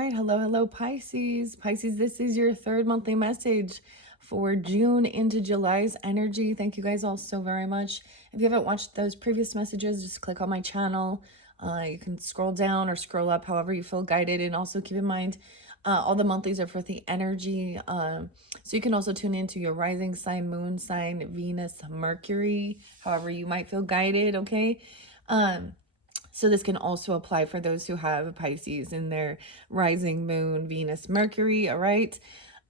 right. Hello, Pisces. Pisces, this is your third monthly message for June into July's energy. Thank you guys all so very much. If you haven't watched those previous messages, just click on my channel. You can scroll down or scroll up, however you feel guided. And also keep in mind, all the monthlies are for the energy. So you can also tune into your rising sign, moon sign, Venus, Mercury, however you might feel guided, okay? So this can also apply for those who have Pisces in their rising, moon, Venus, Mercury, all right?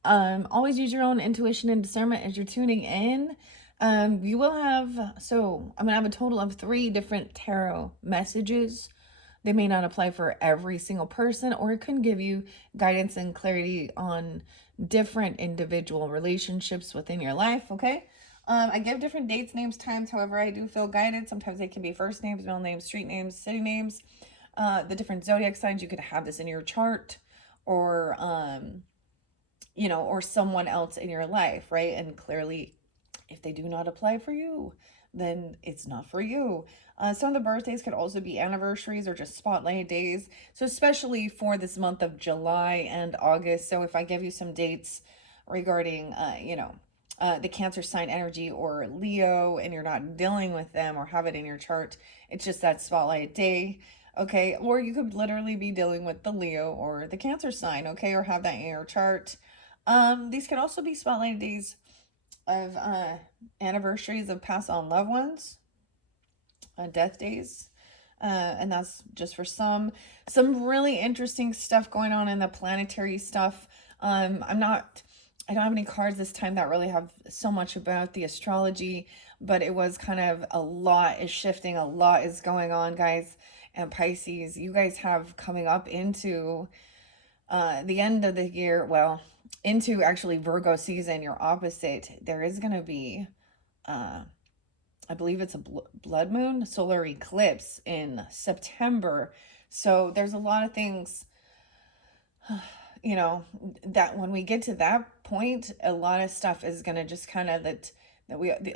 Always use your own intuition and discernment as you're tuning in. You will have, so I'm going to have a total of 3 different tarot messages. They may not apply for every single person, or it can give you guidance and clarity on different individual relationships within your life, okay? I give different dates, names, times. However, I do feel guided. Sometimes they can be first names, middle names, street names, city names. The different zodiac signs, you could have this in your chart, or or someone else in your life, right? And clearly, if they do not apply for you, then it's not for you. Some of the birthdays could also be anniversaries or just spotlight days. So especially for this month of July and August. So if I give you some dates regarding, the Cancer sign energy or Leo, and you're not dealing with them or have it in your chart, it's just that spotlight day. Okay, or you could literally be dealing with the Leo or the Cancer sign, okay, or have that in your chart. These can also be spotlight days of anniversaries of passed on loved ones, death days. And that's just for some really interesting stuff going on in the planetary stuff. I don't have any cards this time that really have so much about the astrology, but it was kind of a lot is shifting, a lot is going on, guys. And Pisces, you guys have coming up into the end of the year, well, into actually Virgo season, your opposite. There is going to be, I believe it's a blood moon solar eclipse in September. So there's a lot of things, that when we get to that point, a lot of stuff is going to just kind of the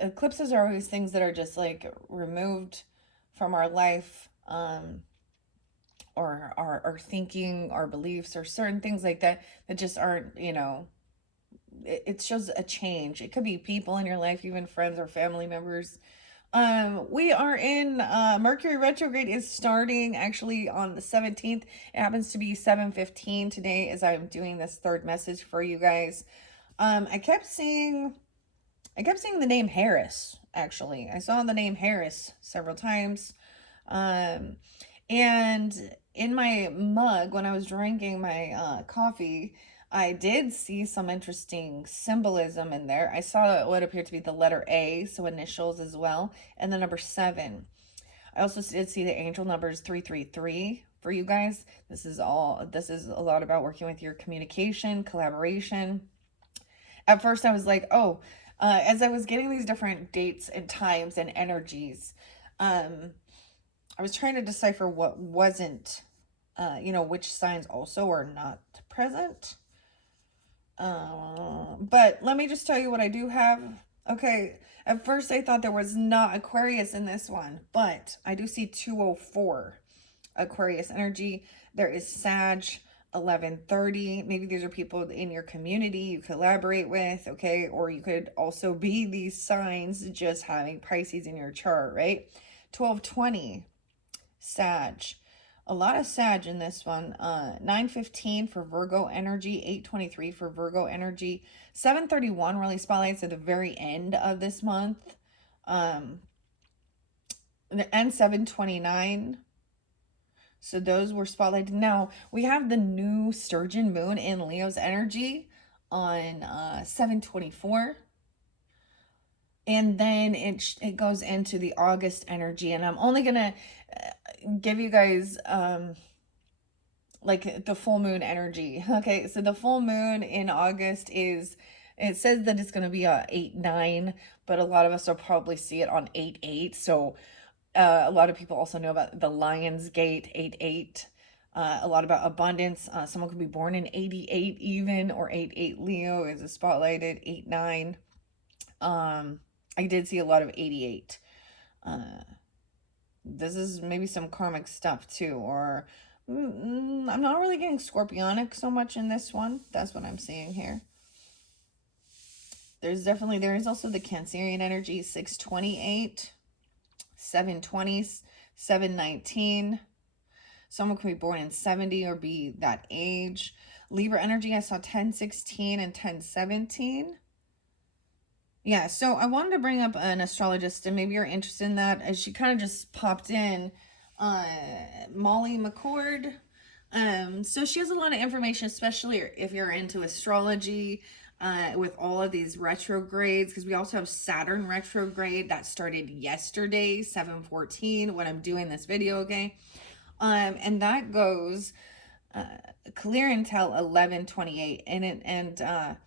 eclipses are always things that are just like removed from our life, or our thinking, our beliefs, or certain things like that just aren't, it shows a change. It could be people in your life, even friends or family members. We are in Mercury retrograde is starting actually on the 17th. It happens to be 7:15 today as I'm doing this third message for you guys. I kept seeing the name Harris, actually. I saw the name Harris several times. And in my mug, when I was drinking my coffee, I did see some interesting symbolism in there. I saw what appeared to be the letter A, so initials as well, and the number 7. I also did see the angel numbers 333 for you guys. This is a lot about working with your communication, collaboration. At first I was like, oh, as I was getting these different dates and times and energies, I was trying to decipher what wasn't, which signs also are not present. But let me just tell you what I do have. Okay, at first I thought there was not Aquarius in this one, but I do see 204 Aquarius energy. There is Sag 1130. Maybe these are people in your community you collaborate with, okay? Or you could also be these signs just having Pisces in your chart, right? 1220 Sag. A lot of Sag in this one. 9:15 for Virgo energy, 8:23 for Virgo energy, 7:31 really spotlights at the very end of this month, and 7:29. So those were spotlighted. Now we have the new Sturgeon moon in Leo's energy on 7:24. And then it goes into the August energy, and I'm only gonna give you guys like the full moon energy. Okay, so the full moon in August it says that it's gonna be a 8-9, but a lot of us will probably see it on 8-8. So a lot of people also know about the Lion's Gate 8-8. A lot about abundance. Someone could be born in 88 even, or 8-8 Leo is a spotlighted 8-9. I did see a lot of 88. This is maybe some karmic stuff too, or I'm not really getting scorpionic so much in this one. That's what I'm seeing here. There is also the Cancerian energy, 628, 720, 719. Someone could be born in 70 or be that age. Libra energy, I saw 1016 and 1017. Yeah, so I wanted to bring up an astrologist, and maybe you're interested in that, as she kind of just popped in, Molly McCord. So she has a lot of information, especially if you're into astrology, with all of these retrogrades, because we also have Saturn retrograde that started yesterday, 7/14, when I'm doing this video, okay? And that goes clear until 11/28,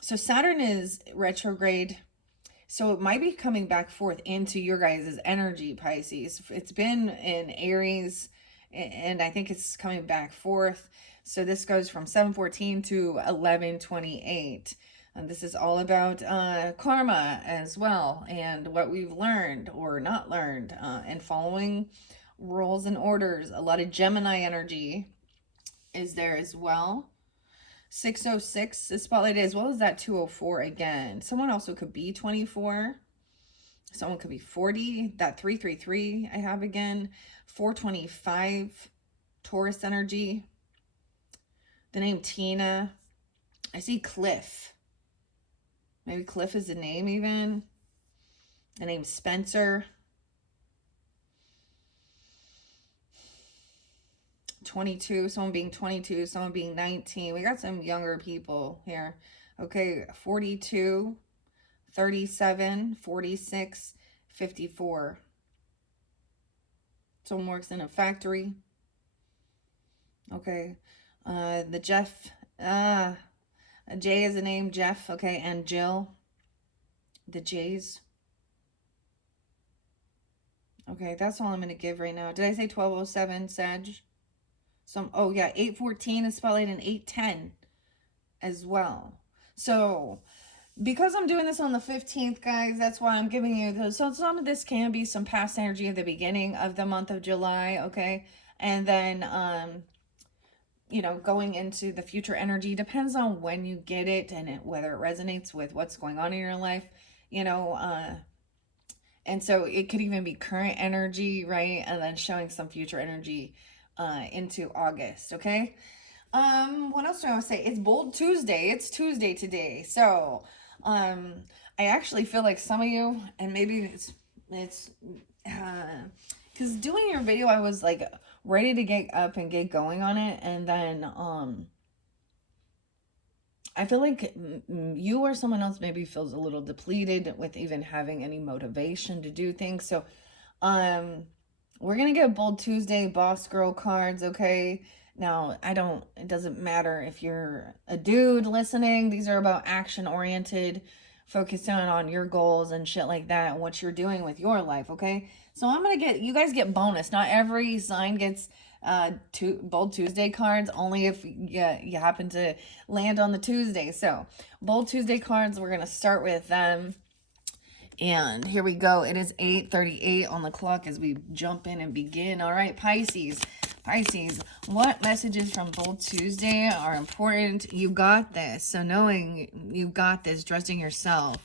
so Saturn is retrograde, so it might be coming back forth into your guys' energy, Pisces. It's been in Aries, and I think it's coming back forth. So this goes from 7/14 to 11/28. And this is all about karma as well, and what we've learned or not learned, and following rules and orders. A lot of Gemini energy is there as well. 606 is spotlighted, as well as that 204 again. Someone also could be 24. Someone could be 40. That 333 I have again. 425, Taurus energy. The name Tina. I see Cliff. Maybe Cliff is the name even. The name Spencer. 22, someone being 22, someone being 19. We got some younger people here. Okay, 42, 37, 46, 54. Someone works in a factory. Okay, the Jeff, Jay is the name, Jeff, okay, and Jill, the Jays. Okay, that's all I'm going to give right now. Did I say 1207, Sag? Oh yeah, 814 is spotlight, and 810 as well. So because I'm doing this on the 15th, guys, that's why I'm giving you those. So some of this can be some past energy at the beginning of the month of July, okay? And then, you know, going into the future energy depends on when you get it, and whether it resonates with what's going on in your life, you know, and so it could even be current energy, right? And then showing some future energy into August, okay? What else do I want to say? It's Bold Tuesday. It's Tuesday today. So, I actually feel like some of you, and maybe it's because doing your video, I was like ready to get up and get going on it, and then, I feel like you or someone else maybe feels a little depleted with even having any motivation to do things. So, we're going to get Bold Tuesday Boss Girl cards, okay? Now, it doesn't matter if you're a dude listening. These are about action-oriented, focusing on your goals and shit like that, and what you're doing with your life, okay? So I'm going to you guys get bonus. Not every sign gets Bold Tuesday cards, only if you happen to land on the Tuesday. So, Bold Tuesday cards, we're going to start with them. And here we go. It is 8:38 on the clock as we jump in and begin. All right, Pisces. Pisces, what messages from Bold Tuesday are important? You got this. So knowing you got this, trusting yourself.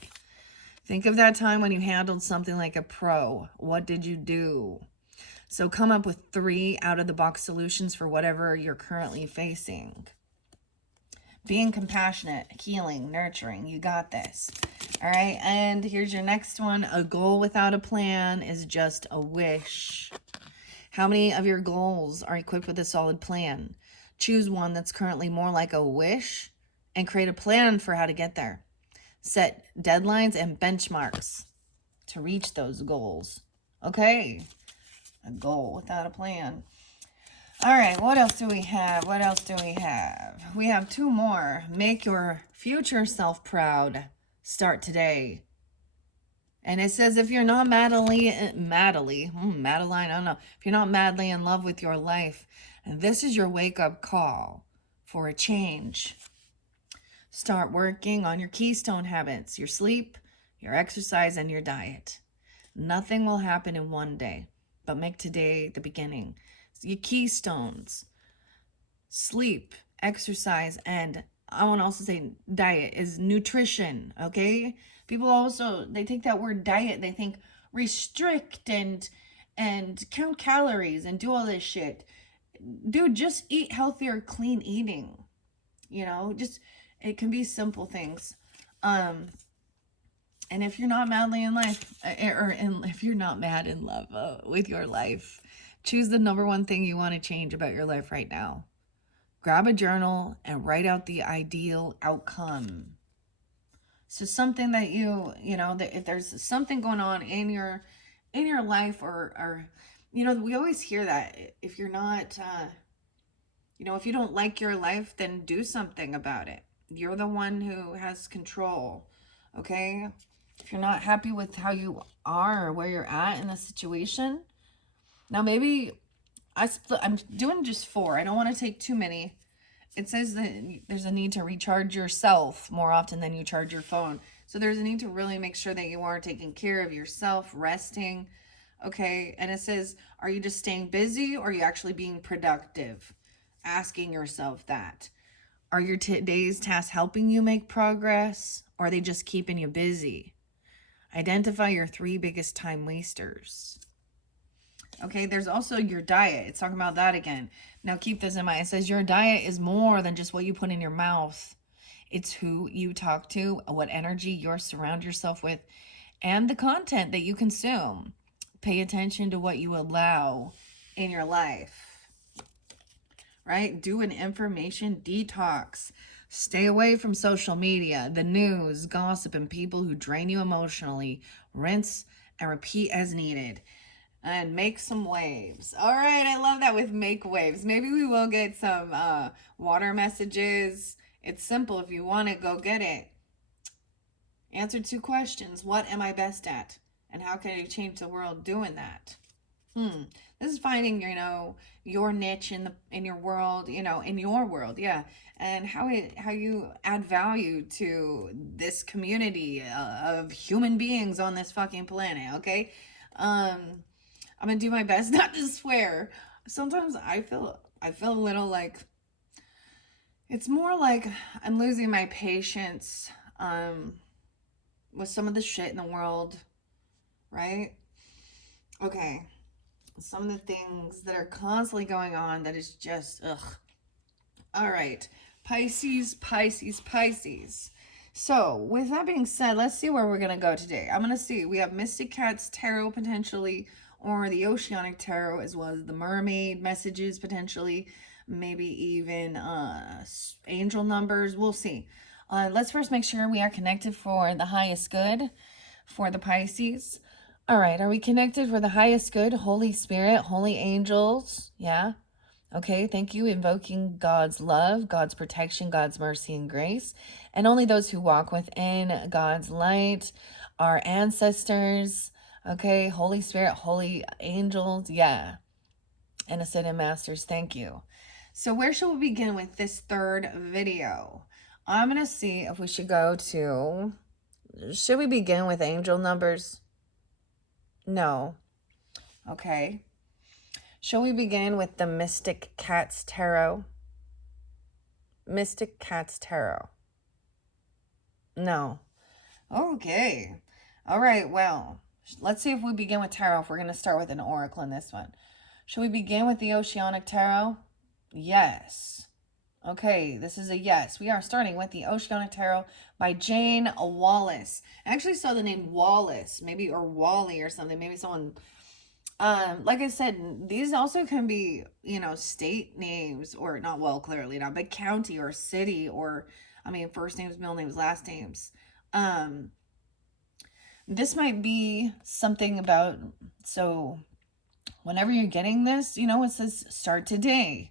Think of that time when you handled something like a pro. What did you do? So come up with 3 out-of-the-box solutions for whatever you're currently facing. Being compassionate, healing, nurturing. You got this. All right, and here's your next one. A goal without a plan is just a wish. How many of your goals are equipped with a solid plan? Choose one that's currently more like a wish and create a plan for how to get there. Set deadlines and benchmarks to reach those goals. Okay, a goal without a plan. All right, what else do we have? What else do we have? We have 2 more. Make your future self proud. Start today. And it says if you're not Madeline, I don't know. If you're not madly in love with your life, and this is your wake-up call for a change. Start working on your keystone habits, your sleep, your exercise, and your diet. Nothing will happen in one day, but make today the beginning. your keystones, sleep, exercise, and I want to also say diet is nutrition, okay? People also, they take that word diet, they think restrict and count calories and do all this shit. Dude, just eat healthier, clean eating. You know, just it can be simple things. And if you're not madly in life, if you're not mad in love with your life, choose the number one thing you want to change about your life right now. Grab a journal and write out the ideal outcome. So something that you know, that if there's something going on in your life, or you know, we always hear that if you're not, you know, if you don't like your life, then do something about it. You're the one who has control, okay? If you're not happy with how you are or where you're at in a situation, now maybe I'm doing just 4. I don't want to take too many. It says that there's a need to recharge yourself more often than you charge your phone. So there's a need to really make sure that you are taking care of yourself, resting, okay? And it says, are you just staying busy or are you actually being productive? Asking yourself that. Are your today's tasks helping you make progress, or are they just keeping you busy? Identify your 3 biggest time wasters. Okay, there's also your diet. It's talking about that again. Now keep this in mind. It says your diet is more than just what you put in your mouth. It's who you talk to, what energy you surround yourself with, and the content that you consume. Pay attention to what you allow in your life. Right? Do an information detox. Stay away from social media, the news, gossip, and people who drain you emotionally. Rinse and repeat as needed. And make some waves. All right, I love that with make waves. Maybe we will get some water messages. It's simple. If you want it, go get it. Answer 2 questions. What am I best at? And how can I change the world doing that? This is finding, you know, your niche in your world, you know, in your world, yeah, and how you add value to this community of human beings on this fucking planet. Okay, I'm gonna do my best not to swear. Sometimes I feel a little like it's more like I'm losing my patience with some of the shit in the world, right? Okay. Some of the things that are constantly going on that is just, ugh. All right. Pisces, Pisces, Pisces. So, with that being said, let's see where we're going to go today. I'm going to see. We have Mystic Cat's Tarot potentially, or the Oceanic Tarot, as well as the Mermaid messages potentially. Maybe even angel numbers. We'll see. Let's first make sure we are connected for the highest good for the Pisces. All right, are we connected for the highest good? Holy Spirit, holy angels, yeah? Okay, thank you. Invoking God's love, God's protection, God's mercy and grace. And only those who walk within God's light, our ancestors, okay? Holy Spirit, holy angels, yeah. And Ascended Masters, thank you. So where shall we begin with this 3rd video? I'm going to see if we should go to... Should we begin with angel numbers? No. Okay. Shall we begin with the Mystic Cat's Tarot? Mystic Cat's Tarot. No. Okay. All right, well, let's see if we begin with tarot, if we're going to start with an oracle in this one. Shall we begin with the Oceanic Tarot? Yes. Okay, this is a yes. We are starting with the Oceanic Tarot by Jane Wallace. I actually saw the name Wallace, maybe, or Wally or something. Maybe someone, like I said, these also can be, you know, state names, or not, well, clearly not, but county or city, or, I mean, first names, middle names, last names. This might be something about, so whenever you're getting this, you know, it says start today.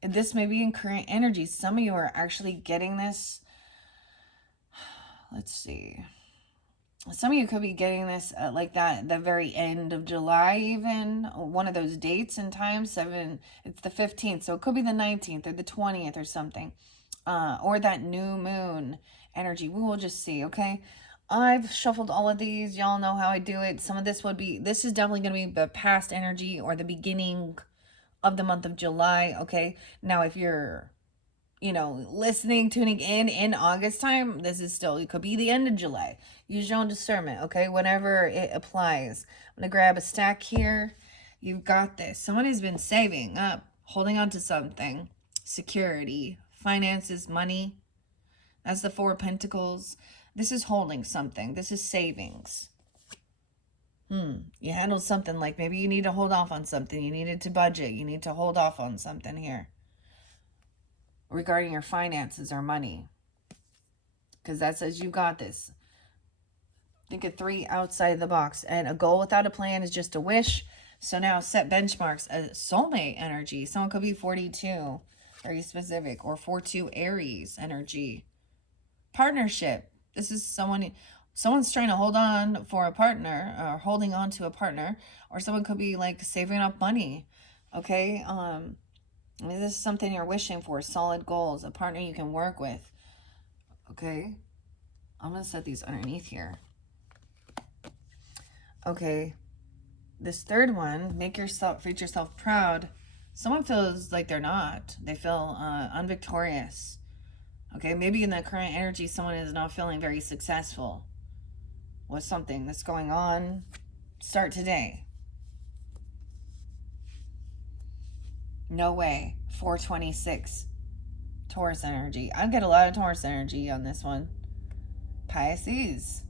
This may be in current energy. Some of you are actually getting this. Let's see. Some of you could be getting this like that, the very end of July, even one of those dates and times. It's the 15th, so it could be the 19th or the 20th or something, or that new moon energy. We will just see. Okay. I've shuffled all of these. Y'all know how I do it. Some of this would be, this is definitely going to be the past energy or the beginning of the month of July. Okay. Now, if you're, listening, tuning in August time, this is still, it could be the end of July. Use your own discernment. Okay. Whenever it applies. I'm going to grab a stack here. You've got this. Someone has been saving up, holding on to something. Security, finances, money. That's the Four of Pentacles. This is holding something. This is savings. You handled something like maybe you need to hold off on something. You needed to budget. You need to hold off on something here regarding your finances or money. Because that says you got this. Think of 3 outside the box. And a goal without a plan is just a wish. So now set benchmarks. A soulmate energy. Someone could be 42. Very specific. Or 4-2 Aries energy. Partnership. This is someone's trying to hold on for a partner or holding on to a partner, or someone could be like saving up money. Okay. This is something you're wishing for, solid goals, a partner you can work with. Okay. I'm going to set these underneath here. Okay. This third one, make yourself proud. Someone feels like they're not. They feel unvictorious. Okay, maybe in the current energy, someone is not feeling very successful with something that's going on. Start today. No way. 426. Taurus energy. I get a lot of Taurus energy on this one. Pisces.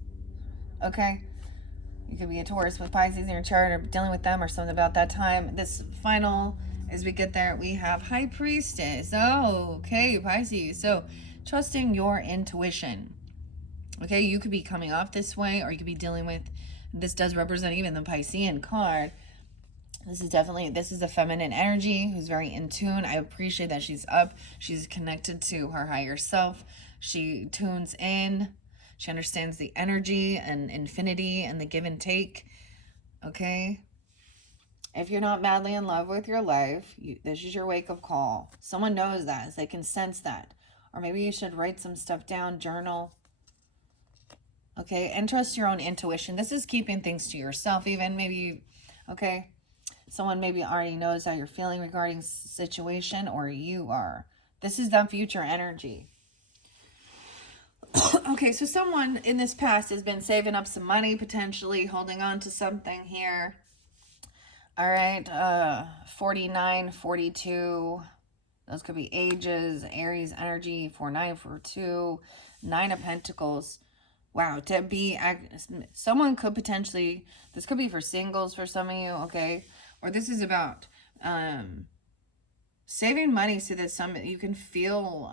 Okay. You could be a Taurus with Pisces in your chart or dealing with them or something about that time. This final, as we get there, we have High Priestess. Oh, okay, Pisces. So, trusting your intuition. Okay, you could be coming off this way, or you could be dealing with, this does represent even the Piscean card. This is a feminine energy who's very in tune. I appreciate that she's up. She's connected to her higher self. She tunes in. She understands the energy and infinity and the give and take. Okay. If you're not madly in love with your life, this is your wake-up call. Someone knows that. They can sense that. Or maybe you should write some stuff down, journal. Okay, and trust your own intuition. This is keeping things to yourself even. Maybe, okay, someone maybe already knows how you're feeling regarding situation, or you are. This is the future energy. Okay, so someone in this past has been saving up some money, potentially holding on to something here. All right, 49, 42. Those could be ages. Aries energy, 49, 42. 9 of Pentacles. Wow, to be, someone could potentially, this could be for singles for some of you, okay? Or this is about saving money so that you can feel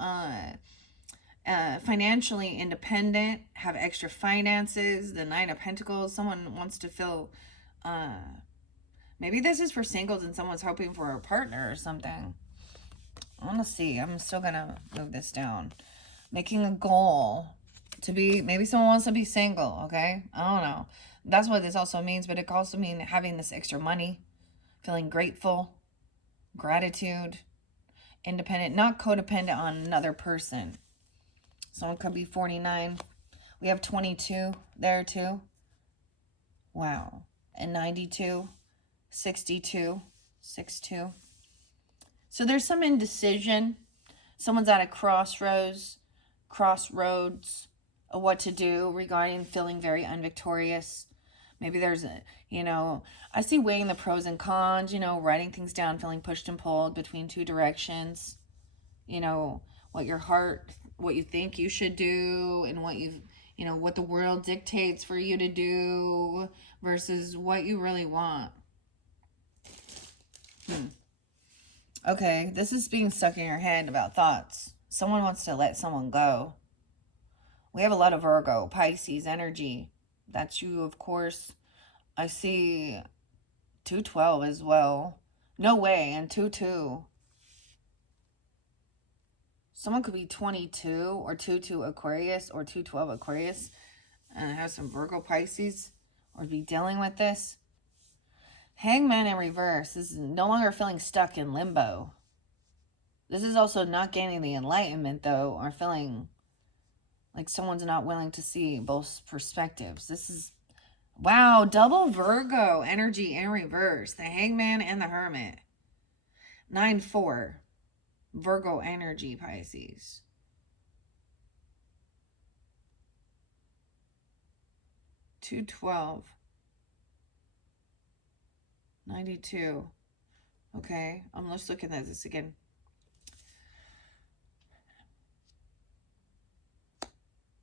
financially independent, have extra finances. The 9 of Pentacles, someone wants to feel, maybe this is for singles and someone's hoping for a partner or something. I want to see. I'm still going to move this down. Making a goal to be, maybe someone wants to be single, okay? I don't know. That's what this also means, but it could also mean having this extra money, feeling grateful, gratitude, independent, not codependent on another person. Someone could be 49. We have 22 there too. Wow. And 92, 62, 62. So there's some indecision. Someone's at a crossroads of what to do regarding feeling very unvictorious. Maybe there's a, I see weighing the pros and cons, writing things down, feeling pushed and pulled between 2 directions. What your heart, what you think you should do, and what the world dictates for you to do versus what you really want. Okay, this is being stuck in your head about thoughts. Someone wants to let someone go. We have a lot of Virgo, Pisces energy. That's you, of course. I see 212 as well. No way, and 22. Someone could be 22 or 22 Aquarius or 212 Aquarius and have some Virgo, Pisces, or be dealing with this. Hangman in reverse. This is no longer feeling stuck in limbo. This is also not gaining the enlightenment, though, or feeling Like someone's not willing to see both perspectives. This is, wow, double Virgo energy in reverse. The Hangman and the Hermit. 9-4. Virgo energy, Pisces. 2-12. 92. Okay, let's look at this again.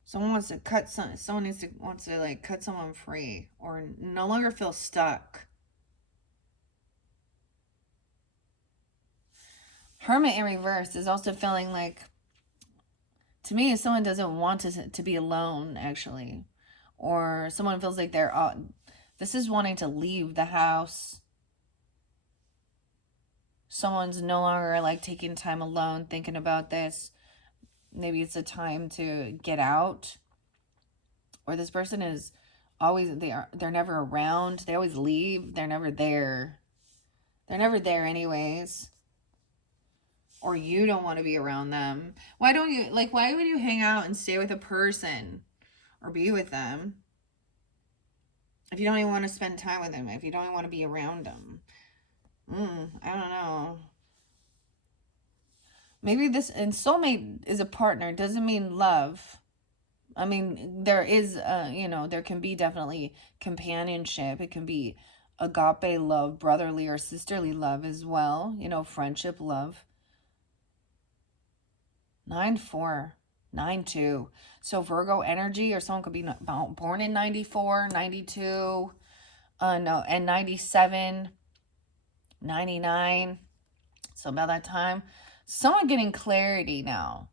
Someone wants to cut someone wants to like cut someone free or no longer feel stuck. Hermit in reverse is also feeling like, to me, if someone doesn't want to be alone, actually, or someone feels like this is wanting to leave the house. Someone's no longer like taking time alone, thinking about this. Maybe it's a time to get out. Or this person is always, they're never around. They always leave. They're never there. They're never there anyways. Or you don't want to be around them. Why would you hang out and stay with a person or be with them if you don't even want to spend time with them, if you don't even want to be around them? I don't know. Maybe this, and soulmate is a partner, doesn't mean love. I mean, there is, there can be definitely companionship. It can be agape love, brotherly or sisterly love as well. Friendship love. 9-4, 9-2. So Virgo energy, or someone could be born in 94, 92, and 97, 99. So about that time, someone getting clarity now.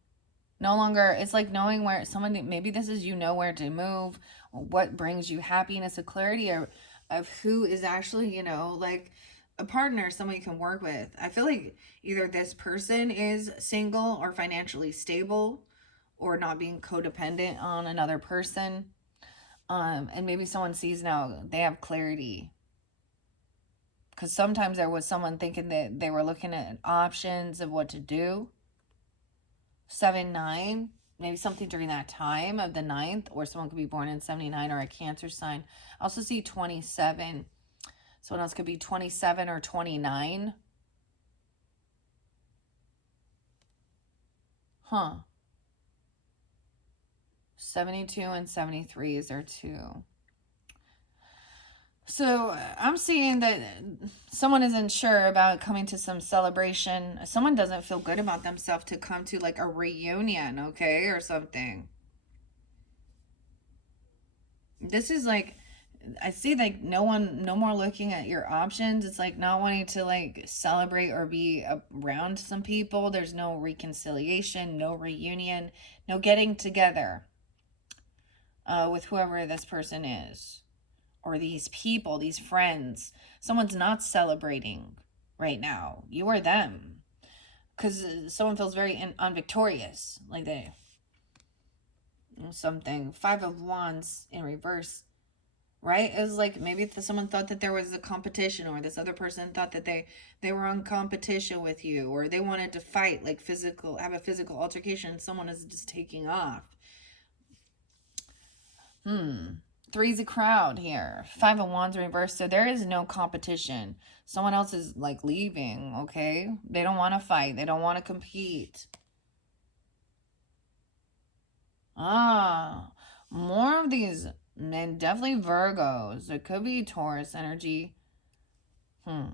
No longer, it's like knowing where maybe this is, where to move, or what brings you happiness, a clarity of who is actually, like a partner, someone you can work with. I feel like either this person is single or financially stable or not being codependent on another person. And maybe someone sees now they have clarity. Because sometimes there was someone thinking that they were looking at options of what to do. 7-9, maybe something during that time of the 9th, or someone could be born in 79 or a Cancer sign. I also see 27. Someone else could be 27 or 29. 72 and 73 is there too. So I'm seeing that someone isn't sure about coming to some celebration. Someone doesn't feel good about themselves to come to like a reunion, okay, or something. This is like, I see like no more looking at your options. It's like not wanting to like celebrate or be around some people. There's no reconciliation, no reunion, no getting together with whoever this person is. Or these people, these friends. Someone's not celebrating right now. You or them. Because someone feels very unvictorious. Like something. 5 of Wands in reverse. Right? It's like maybe someone thought that there was a competition, or this other person thought that they were on competition with you, or they wanted to fight, like have a physical altercation. Someone is just taking off. 3's a crowd here. 5 of Wands reversed. So there is no competition. Someone else is like leaving, okay? They don't want to fight. They don't want to compete. More of these men, definitely Virgos. It could be Taurus energy. 9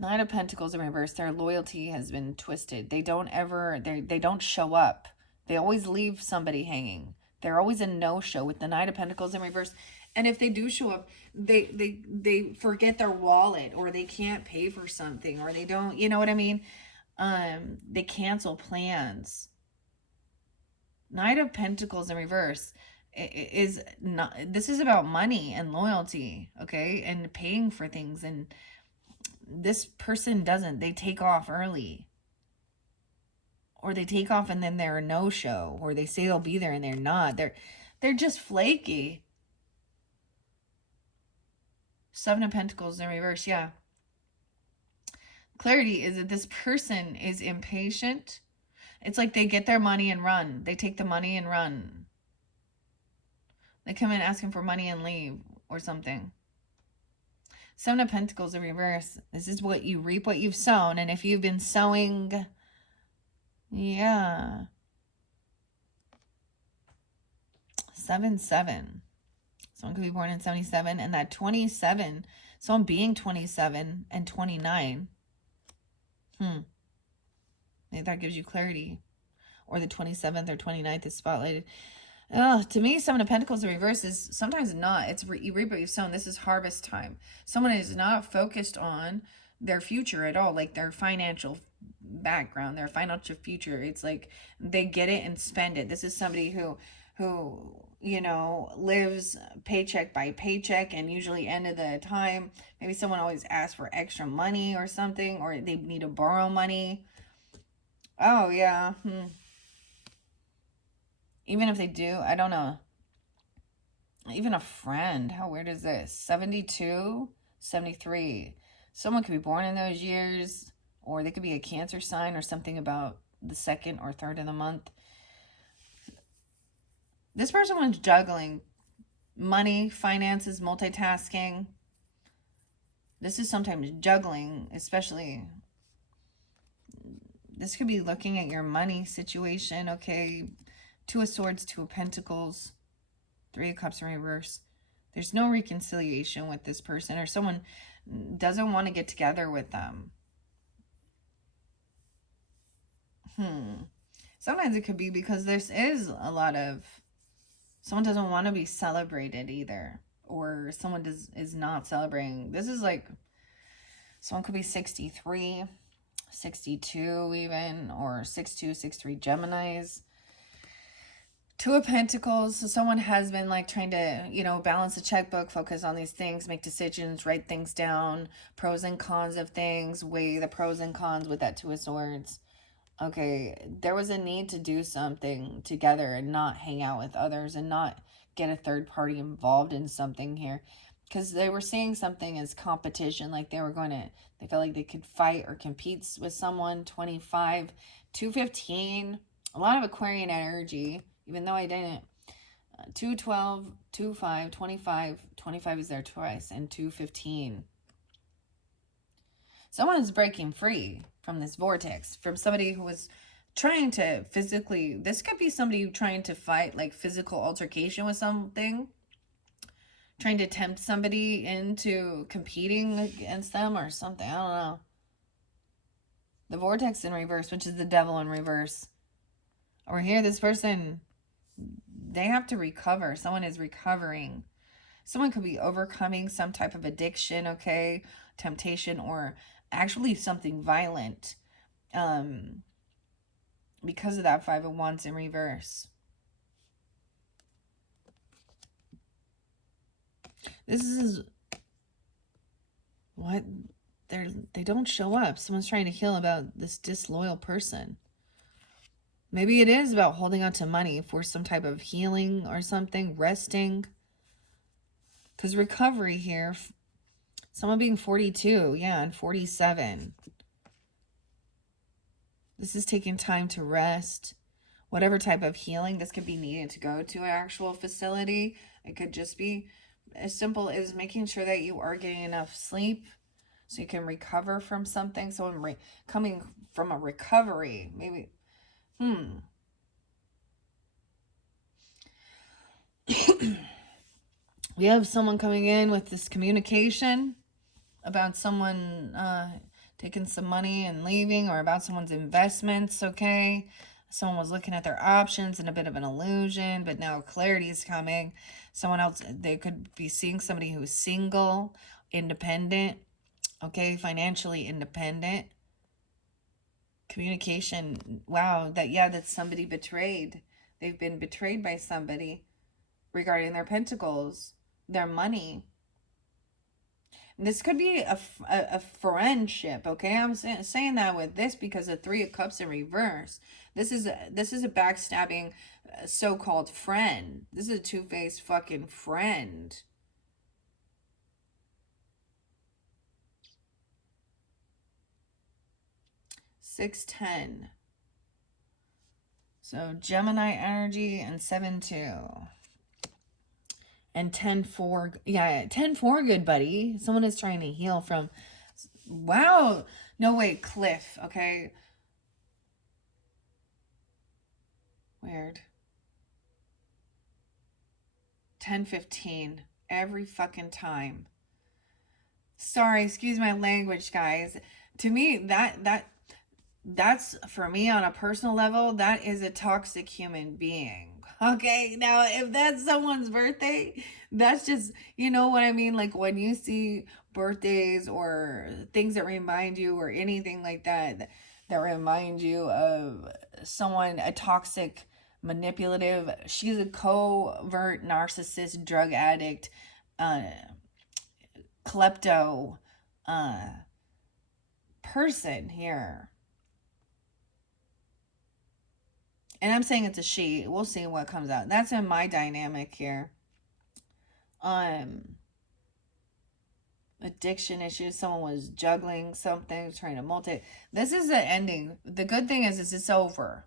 of Pentacles in reverse. Their loyalty has been twisted. They don't show up. They always leave somebody hanging. They're always a no-show with the 9 of Pentacles in reverse. And if they do show up, they forget their wallet, or they can't pay for something, or they don't, you know what I mean? They cancel plans. 9 of Pentacles in reverse is not, this is about money and loyalty, okay? And paying for things. And this person doesn't. They take off early. Or they take off and then they're a no-show, or they say they'll be there and they're not. They're just flaky. 7 of Pentacles in reverse, yeah. Clarity is that this person is impatient It's like they get their money and run. They take the money and run. They come in asking for money and leave or something. Seven of Pentacles in reverse. This is what you reap, what you've sown. And if you've been sowing, yeah. 7-7. Someone could be born in 77. And that 27, someone being 27 and 29. Maybe that gives you clarity. Or the 27th or 29th is spotlighted. To me, Seven of Pentacles in reverse is sometimes not. It's you reap what you've sown. This is harvest time. Someone is not focused on their future at all, like their financial background, their financial future. It's like they get it and spend it. This is somebody who you know, lives paycheck by paycheck, and usually end of the time, maybe someone always asks for extra money or something, or they need to borrow money. Oh, yeah. Even if they do, I don't know. Even a friend. How weird is this? 72, 73. Someone could be born in those years, or they could be a Cancer sign or something about the 2nd or 3rd of the month. This person was juggling money, finances, multitasking. This is sometimes juggling, especially. This could be looking at your money situation, okay? 2 of Swords, 2 of Pentacles, 3 of Cups in reverse. There's no reconciliation with this person, or someone doesn't want to get together with them. Sometimes it could be because this is a lot of, someone doesn't want to be celebrated either, or someone is not celebrating. This is like, someone could be 63, 62 even, or 62, 63 Geminis. 2 of Pentacles. So someone has been like trying to, you know, balance the checkbook, focus on these things, make decisions, write things down, pros and cons of things, weigh the pros and cons with that 2 of Swords. Okay, there was a need to do something together and not hang out with others and not get a third party involved in something here. Because they were seeing something as competition, like they felt like they could fight or compete with someone. 25, 215, a lot of Aquarian energy, even though I didn't. 212, 25, 25, 25 is there twice, and 215. Someone is breaking free from this vortex, from somebody who was trying to physically, this could be somebody trying to fight, like physical altercation with something, trying to tempt somebody into competing against them or something. I don't know. The vortex in reverse, which is the devil in reverse. Over here, this person, they have to recover. Someone is recovering. Someone could be overcoming some type of addiction, okay, temptation, or actually something violent, because of that 5 of Wands in reverse. This is what they don't show up. Someone's trying to heal about this disloyal person. Maybe it is about holding on to money for some type of healing or something, resting. Because recovery here, someone being 42, yeah, and 47. This is taking time to rest. Whatever type of healing, this could be needed to go to an actual facility. It could just be as simple as making sure that you are getting enough sleep so you can recover from something. Someone coming from a recovery, maybe. We have someone coming in with this communication about someone taking some money and leaving, or about someone's investments, okay? Someone was looking at their options in a bit of an illusion, but now clarity is coming. Someone else, they could be seeing somebody who's single, independent, okay, financially independent. Communication, wow, that's somebody betrayed. They've been betrayed by somebody regarding their pentacles, their money. This could be a friendship, okay? I'm saying that with this because the 3 of Cups in reverse. This is a backstabbing so-called friend. This is a two-faced fucking friend. $6, $10. So Gemini energy and 7-2. And 10-4. Yeah, 10-4, good buddy. Someone is trying to heal from... Wow. No, wait, Cliff, okay? Weird. 10-15. Every fucking time. Sorry, excuse my language, guys. To me, that's for me on a personal level, that is a toxic human being. Okay, now if that's someone's birthday, that's just, you know what I mean? Like when you see birthdays or things that remind you or anything like that, that remind you of someone, a toxic, manipulative, she's a covert narcissist, drug addict, uh, klepto, uh, person here. And I'm saying it's a she. We'll see what comes out. That's in my dynamic here. Addiction issues. Someone was juggling something, trying to multi. This is the ending. The good thing is it's over.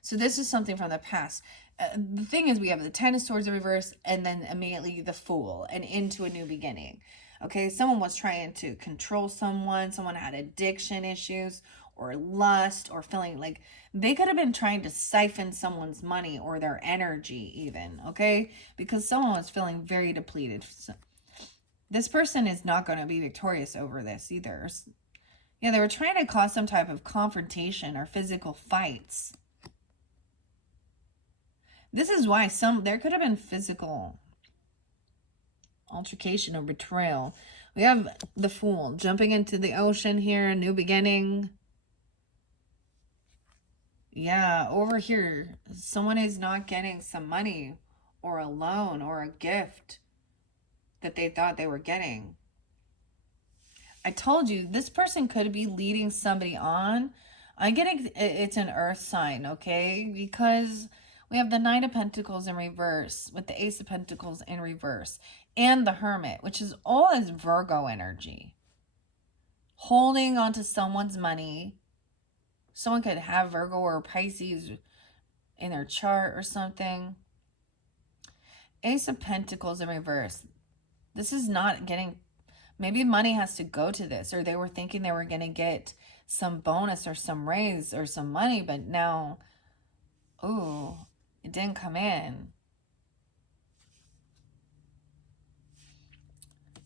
So this is something from the past. The thing is, we have the Ten of Swords in reverse, and then immediately the Fool, and into a new beginning. Okay, someone was trying to control someone. Someone had addiction issues, or lust, or feeling like they could have been trying to siphon someone's money or their energy even, okay? Because someone was feeling very depleted. So this person is not going to be victorious over this either. Yeah, they were trying to cause some type of confrontation or physical fights. This is why there could have been physical altercation or betrayal. We have the Fool jumping into the ocean here, a new beginning. Yeah, over here, someone is not getting some money or a loan or a gift that they thought they were getting. I told you, this person could be leading somebody on. I'm getting it's an earth sign, okay? Because we have the Knight of Pentacles in reverse with the Ace of Pentacles in reverse. And the Hermit, which is all as Virgo energy. Holding onto someone's money. Someone could have Virgo or Pisces in their chart or something. Ace of Pentacles in reverse. This is not getting... Maybe money has to go to this, or they were thinking they were going to get some bonus or some raise or some money, but now, ooh, it didn't come in.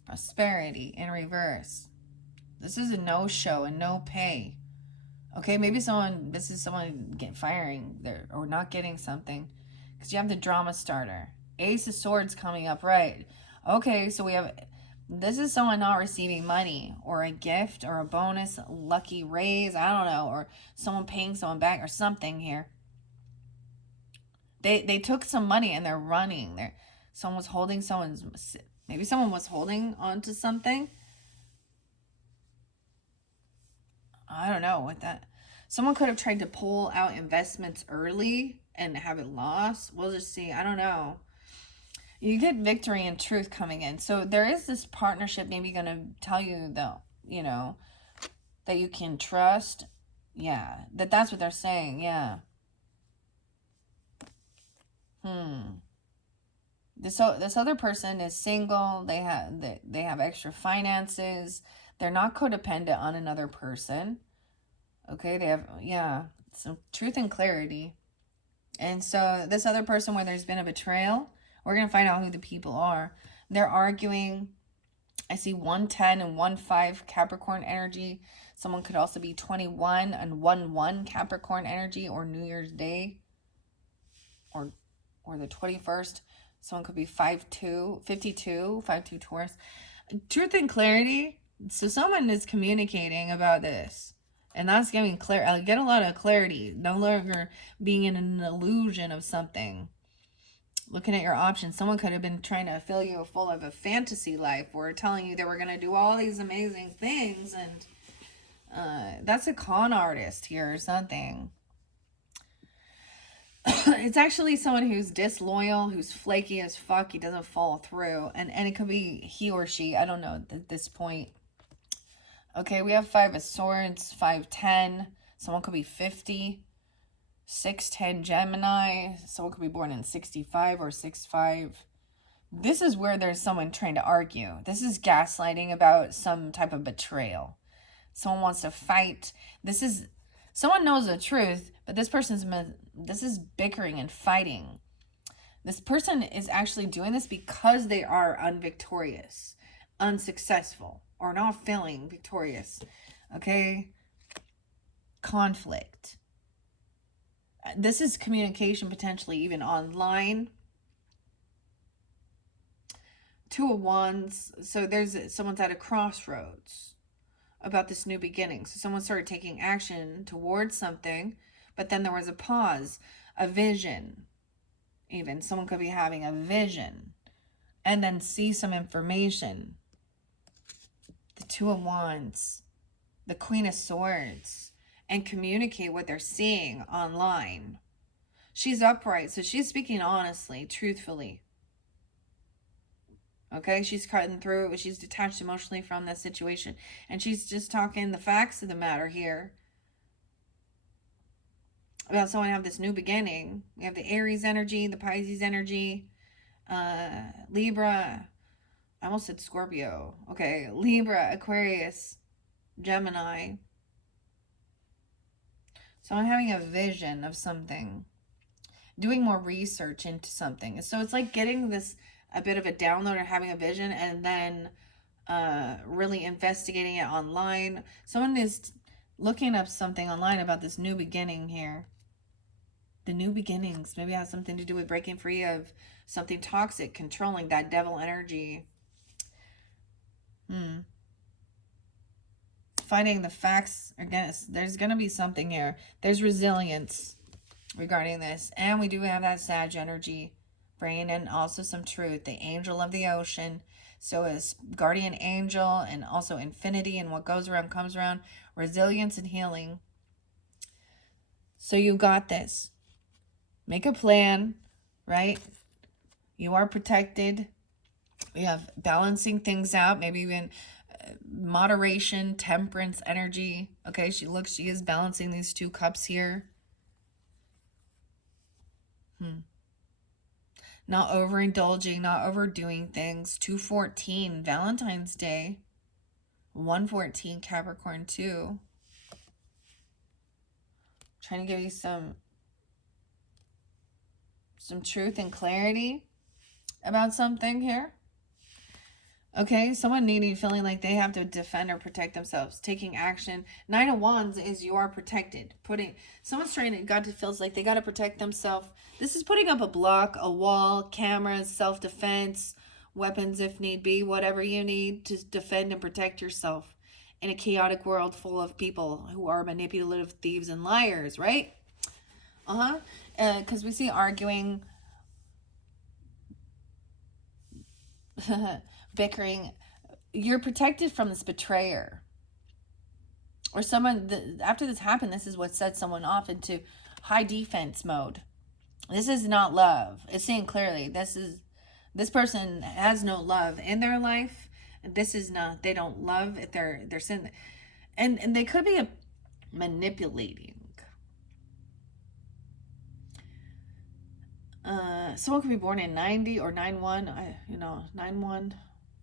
Prosperity in reverse. This is a no-show and no pay. Okay, maybe this is someone firing or not getting something. Because you have the drama starter. Ace of Swords coming up, right. Okay, so we have... This is someone not receiving money or a gift or a bonus, lucky raise, I don't know, or someone paying someone back or something here. They took some money and they're running. Someone was holding maybe someone was holding onto something. I don't know what that... Someone could have tried to pull out investments early and have it lost. We'll just see. I don't know. You get victory and truth coming in. So there is this partnership maybe going to tell you, though, you know, that you can trust. Yeah, that's what they're saying. Yeah. This other person is single. They have extra finances. They're not codependent on another person. Okay, they have, yeah, some truth and clarity. And so this other person, where there's been a betrayal, we're going to find out who the people are. They're arguing. I see 110 and 15 Capricorn energy. Someone could also be 21 and 11 Capricorn energy, or New Year's Day, or the 21st. Someone could be 52 Taurus. Truth and clarity. So someone is communicating about this. And that's giving clarity. I get a lot of clarity. No longer being in an illusion of something. Looking at your options. Someone could have been trying to fill you full of a fantasy life, or telling you they were going to do all these amazing things. And that's a con artist here or something. It's actually someone who's disloyal, who's flaky as fuck. He doesn't follow through. And it could be he or she. I don't know at this point. Okay, we have 5 of Swords, 510. Someone could be 50. 610 Gemini. Someone could be born in 65 or 65. This is where there's someone trying to argue. This is gaslighting about some type of betrayal. Someone wants to fight. This is, someone knows the truth, but this is bickering and fighting. This person is actually doing this because they are unvictorious, unsuccessful, or not feeling victorious. Okay? Conflict. This is communication potentially even online. Two of Wands. So someone's at a crossroads about this new beginning. So someone started taking action towards something, but then there was a pause, a vision. Even someone could be having a vision and then see some information. The Two of Wands, the Queen of Swords, and communicate what they're seeing online. She's upright, so she's speaking honestly, truthfully. Okay, she's cutting through. She's detached emotionally from this situation, and she's just talking the facts of the matter here about someone have this new beginning. We have the Aries energy, the Pisces energy, Libra. I almost said Scorpio. Okay, Libra, Aquarius, Gemini. So I'm having a vision of something, doing more research into something. So it's like getting a bit of a download or having a vision and then really investigating it online. Someone is looking up something online about this new beginning here. The new beginnings maybe has something to do with breaking free of something toxic, controlling that devil energy. Finding the facts. Again, there's going to be something here. There's resilience regarding this. And we do have that Sag energy, bringing in also some truth. The angel of the ocean. So is guardian angel and also infinity, and what goes around comes around. Resilience and healing. So you got this. Make a plan, right? You are protected. We have balancing things out, maybe even moderation, temperance energy. Okay, she is balancing these two cups here. Not overindulging, not overdoing things. 214, Valentine's Day. 114, Capricorn 2. Trying to give you some truth and clarity about something here. Okay, someone needing, feeling like they have to defend or protect themselves, taking action. 9 of Wands is you are protected. Someone's trying to, God feels like they got to protect themselves. This is putting up a block, a wall, cameras, self-defense, weapons if need be, whatever you need to defend and protect yourself in a chaotic world full of people who are manipulative, thieves, and liars, right? Because we see arguing, bickering. You're protected from this betrayer or someone after this happened. This is what set someone off into high defense mode. This is not love. It's saying clearly this person has no love in their life. This is not, they don't love if they're sin, and they could be manipulating. Someone could be born in 90 or 91, 91,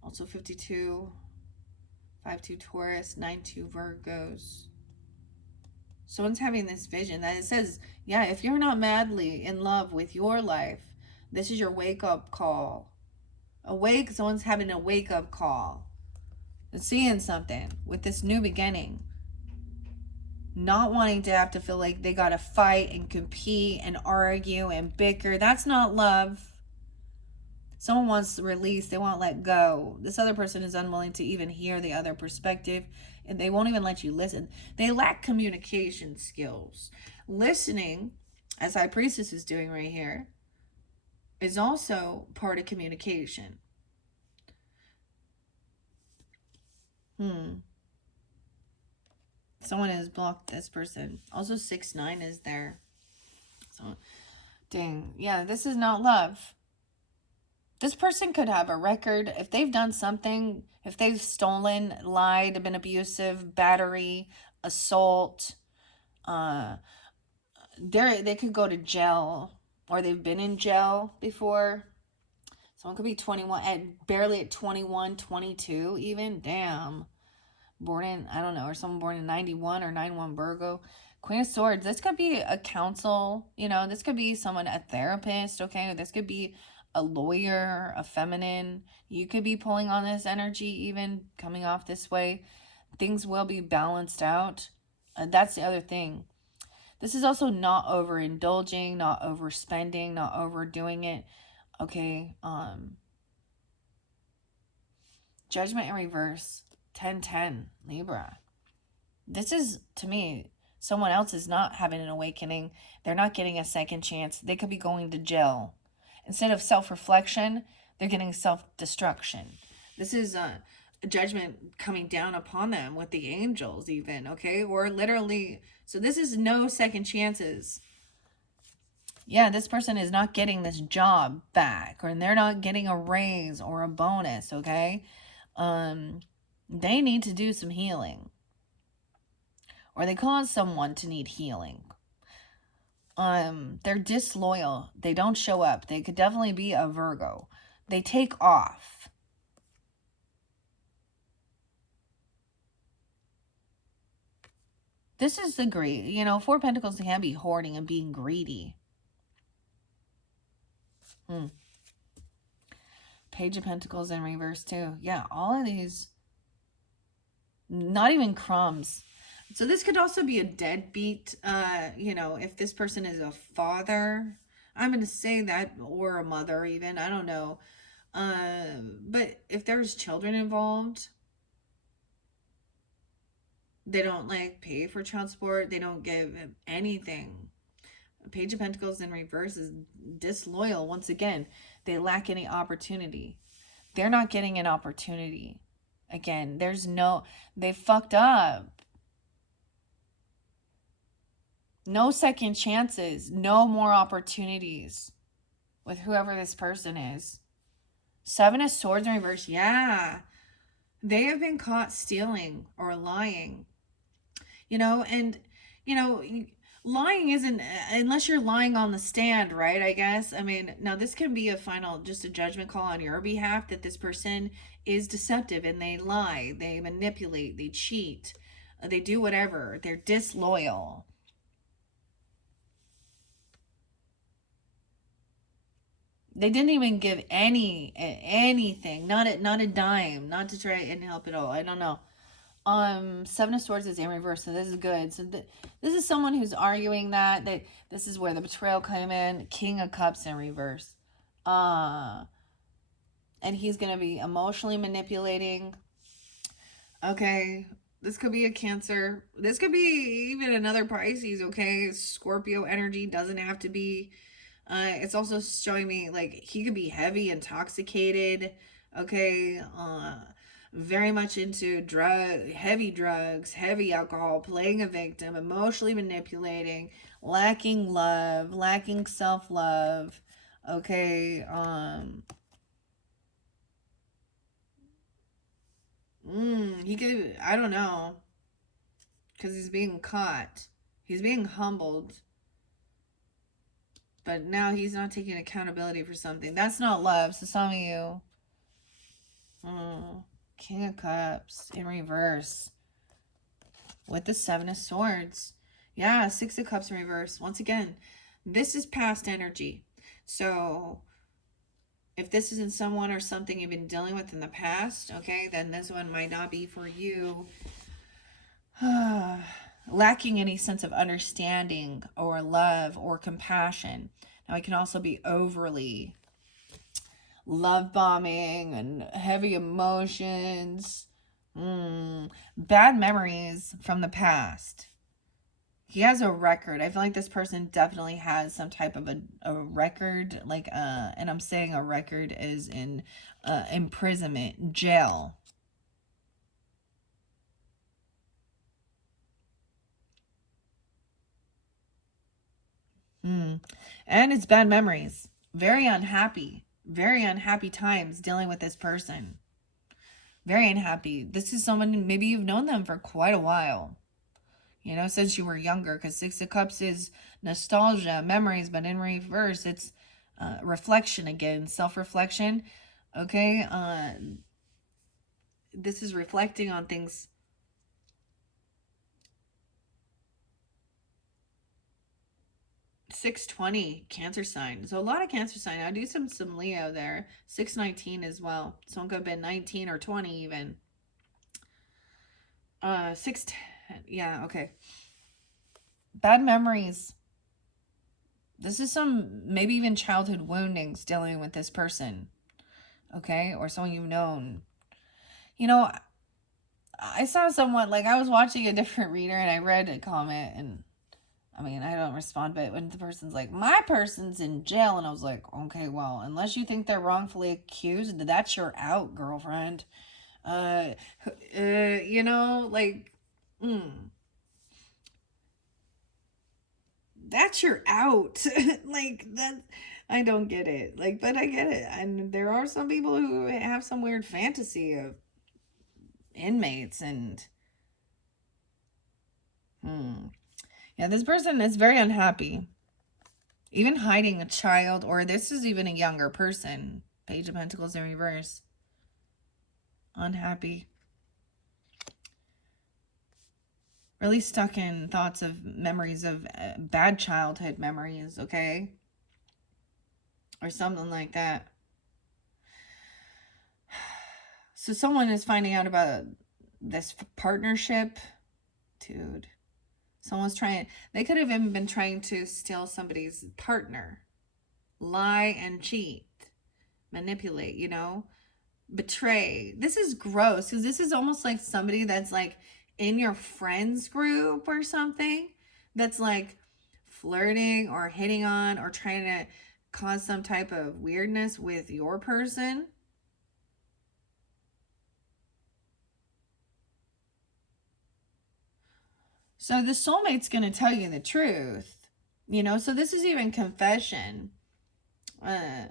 also 52, 52 Taurus, 92 Virgos. Someone's having this vision that it says, yeah, if you're not madly in love with your life, this is your wake-up call. Someone's having a wake-up call. And seeing something with this new beginning. Not wanting to have to feel like they got to fight and compete and argue and bicker. That's not love. Someone wants to release. They want to let go. This other person is unwilling to even hear the other perspective, and they won't even let you listen. They lack communication skills. Listening, as High Priestess is doing right here, is also part of communication. Someone has blocked this person. Also 6-9 is there. So, dang. Yeah, this is not love. This person could have a record. If they've done something, if they've stolen, lied, been abusive, battery, assault, they could go to jail, or they've been in jail before. Someone could be 21, barely at 21, 22 even. Damn. Born in, I don't know, or someone born in 91 or 91 Virgo. Queen of Swords, this could be a counsel, this could be someone, a therapist, okay? This could be a lawyer, a feminine. You could be pulling on this energy, even coming off this way. Things will be balanced out. That's the other thing. This is also not overindulging, not overspending, not overdoing it. Okay, Judgment in reverse, 10-10, Libra. This is, to me, someone else is not having an awakening. They're not getting a second chance. They could be going to jail. Instead of self-reflection, they're getting self-destruction. This is a judgment coming down upon them with the angels even, okay? Or literally, so this is no second chances. Yeah, this person is not getting this job back, or they're not getting a raise or a bonus, okay? They need to do some healing. Or they cause someone to need healing. They're disloyal. They don't show up. They could definitely be a Virgo. They take off. This is the greed. 4 Pentacles can be hoarding and being greedy. Page of Pentacles in reverse too. Yeah, all of these. Not even crumbs. So this could also be a deadbeat, if this person is a father, I'm going to say that, or a mother even, I don't know. But if there's children involved, they don't pay for child support. They don't give anything. Page of Pentacles in reverse is disloyal. Once again, they lack any opportunity. They're not getting an opportunity. Again, they fucked up. No second chances, no more opportunities with whoever this person is. 7 of Swords in reverse. Yeah. They have been caught stealing or lying. Lying isn't, unless you're lying on the stand, right? I guess. I mean, now this can be just a judgment call on your behalf that this person is deceptive and they lie, they manipulate, they cheat, they do whatever. They're disloyal. They didn't even give anything, not a dime, not to try and help at all. I don't know. 7 of Swords is in reverse, so this is good. So this is someone who's arguing that this is where the betrayal came in. King of Cups in reverse. And he's going to be emotionally manipulating. Okay, this could be a Cancer. This could be even another Pisces, okay? Scorpio energy doesn't have to be. It's also showing me he could be heavy intoxicated, okay? Very much into heavy drugs, heavy alcohol, playing a victim, emotionally manipulating, lacking love, lacking self-love, okay? He could, I don't know, because he's being caught. He's being humbled. But now he's not taking accountability for something. That's not love. So some of you. King of Cups in reverse. With the 7 of Swords. Yeah, 6 of Cups in reverse. Once again, this is past energy. So if this isn't someone or something you've been dealing with in the past, okay, then this one might not be for you. Lacking any sense of understanding or love or compassion. Now, it can also be overly love bombing and heavy emotions. Bad memories from the past. He has a record. I feel like this person definitely has some type of a record. And I'm saying a record is in imprisonment, jail. And it's bad memories. Very unhappy times dealing with this person. Very unhappy. This is someone, maybe you've known them for quite a while. since you were younger, because Six of Cups is nostalgia, memories, but in reverse, it's reflection again, self-reflection. Okay, this is reflecting on things. 620 Cancer sign. So a lot of Cancer sign. I do some Leo there. 619 as well. Someone could have been 19 or 20 even. 610. Yeah, okay. Bad memories. This is some maybe even childhood woundings dealing with this person. Okay, or someone you've known. I saw someone, like, I was watching a different reader and I read a comment, and I mean, I don't respond, but when the person's like, my person's in jail, and I was like, okay, well, unless you think they're wrongfully accused, that's your out, girlfriend. Uh, like, that's your out. Like, that, I don't get it. Like, but I get it. And there are some people who have some weird fantasy of inmates and, yeah, this person is very unhappy. Even hiding a child, or this is even a younger person. Page of Pentacles in reverse. Unhappy. Really stuck in thoughts of memories of bad childhood memories, okay? Or something like that. So someone is finding out about this partnership. Dude. Someone's trying, they could have even been trying to steal somebody's partner. Lie and cheat. Manipulate, betray. This is gross, because this is almost like somebody that's like in your friends group or something, that's like flirting or hitting on or trying to cause some type of weirdness with your person. So the soulmate's going to tell you the truth, so this is even confession, of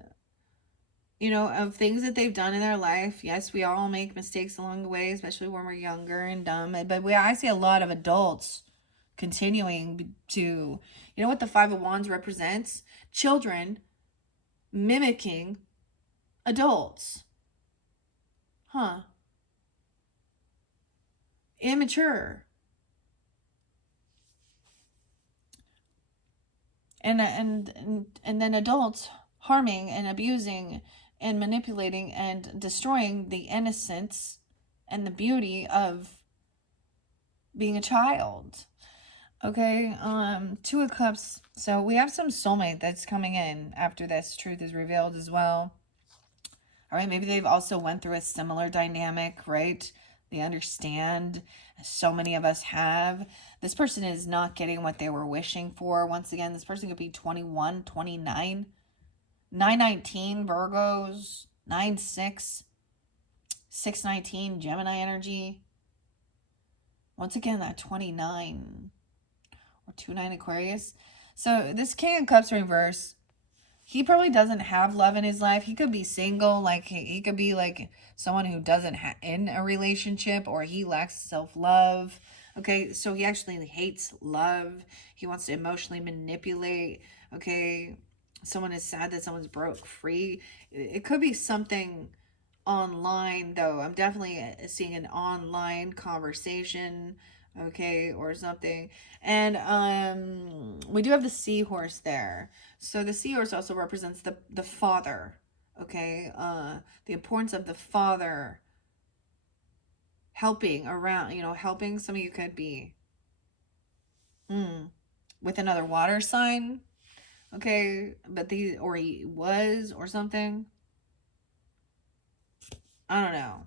things that they've done in their life. Yes, we all make mistakes along the way, especially when we're younger and dumb. But I see a lot of adults continuing to, what the Five of Wands represents? Children mimicking adults. Immature. And then adults harming and abusing and manipulating and destroying the innocence and the beauty of being a child. Okay, Two of Cups. So we have some soulmate that's coming in after this truth is revealed as well. All right, maybe they've also went through a similar dynamic, right? They understand. So many of us have. This person is not getting what they were wishing for. Once again, this person could be 21, 29, 919 Virgos, 9-6, 619 Gemini energy. Once again, that 29 or 29 Aquarius. So this King of Cups reverse, he probably doesn't have love in his life. He could be single, like he could be like someone who doesn't in a relationship, or he lacks self-love. Okay, so he actually hates love. He wants to emotionally manipulate. Okay, someone is sad that someone's broke free. It could be something online, though. I'm definitely seeing an online conversation, okay, or something. And we do have the seahorse there. So the seahorse also represents the father, okay? The importance of the father helping around, helping. Some of you could be with another water sign, okay? But or he was, or something. I don't know.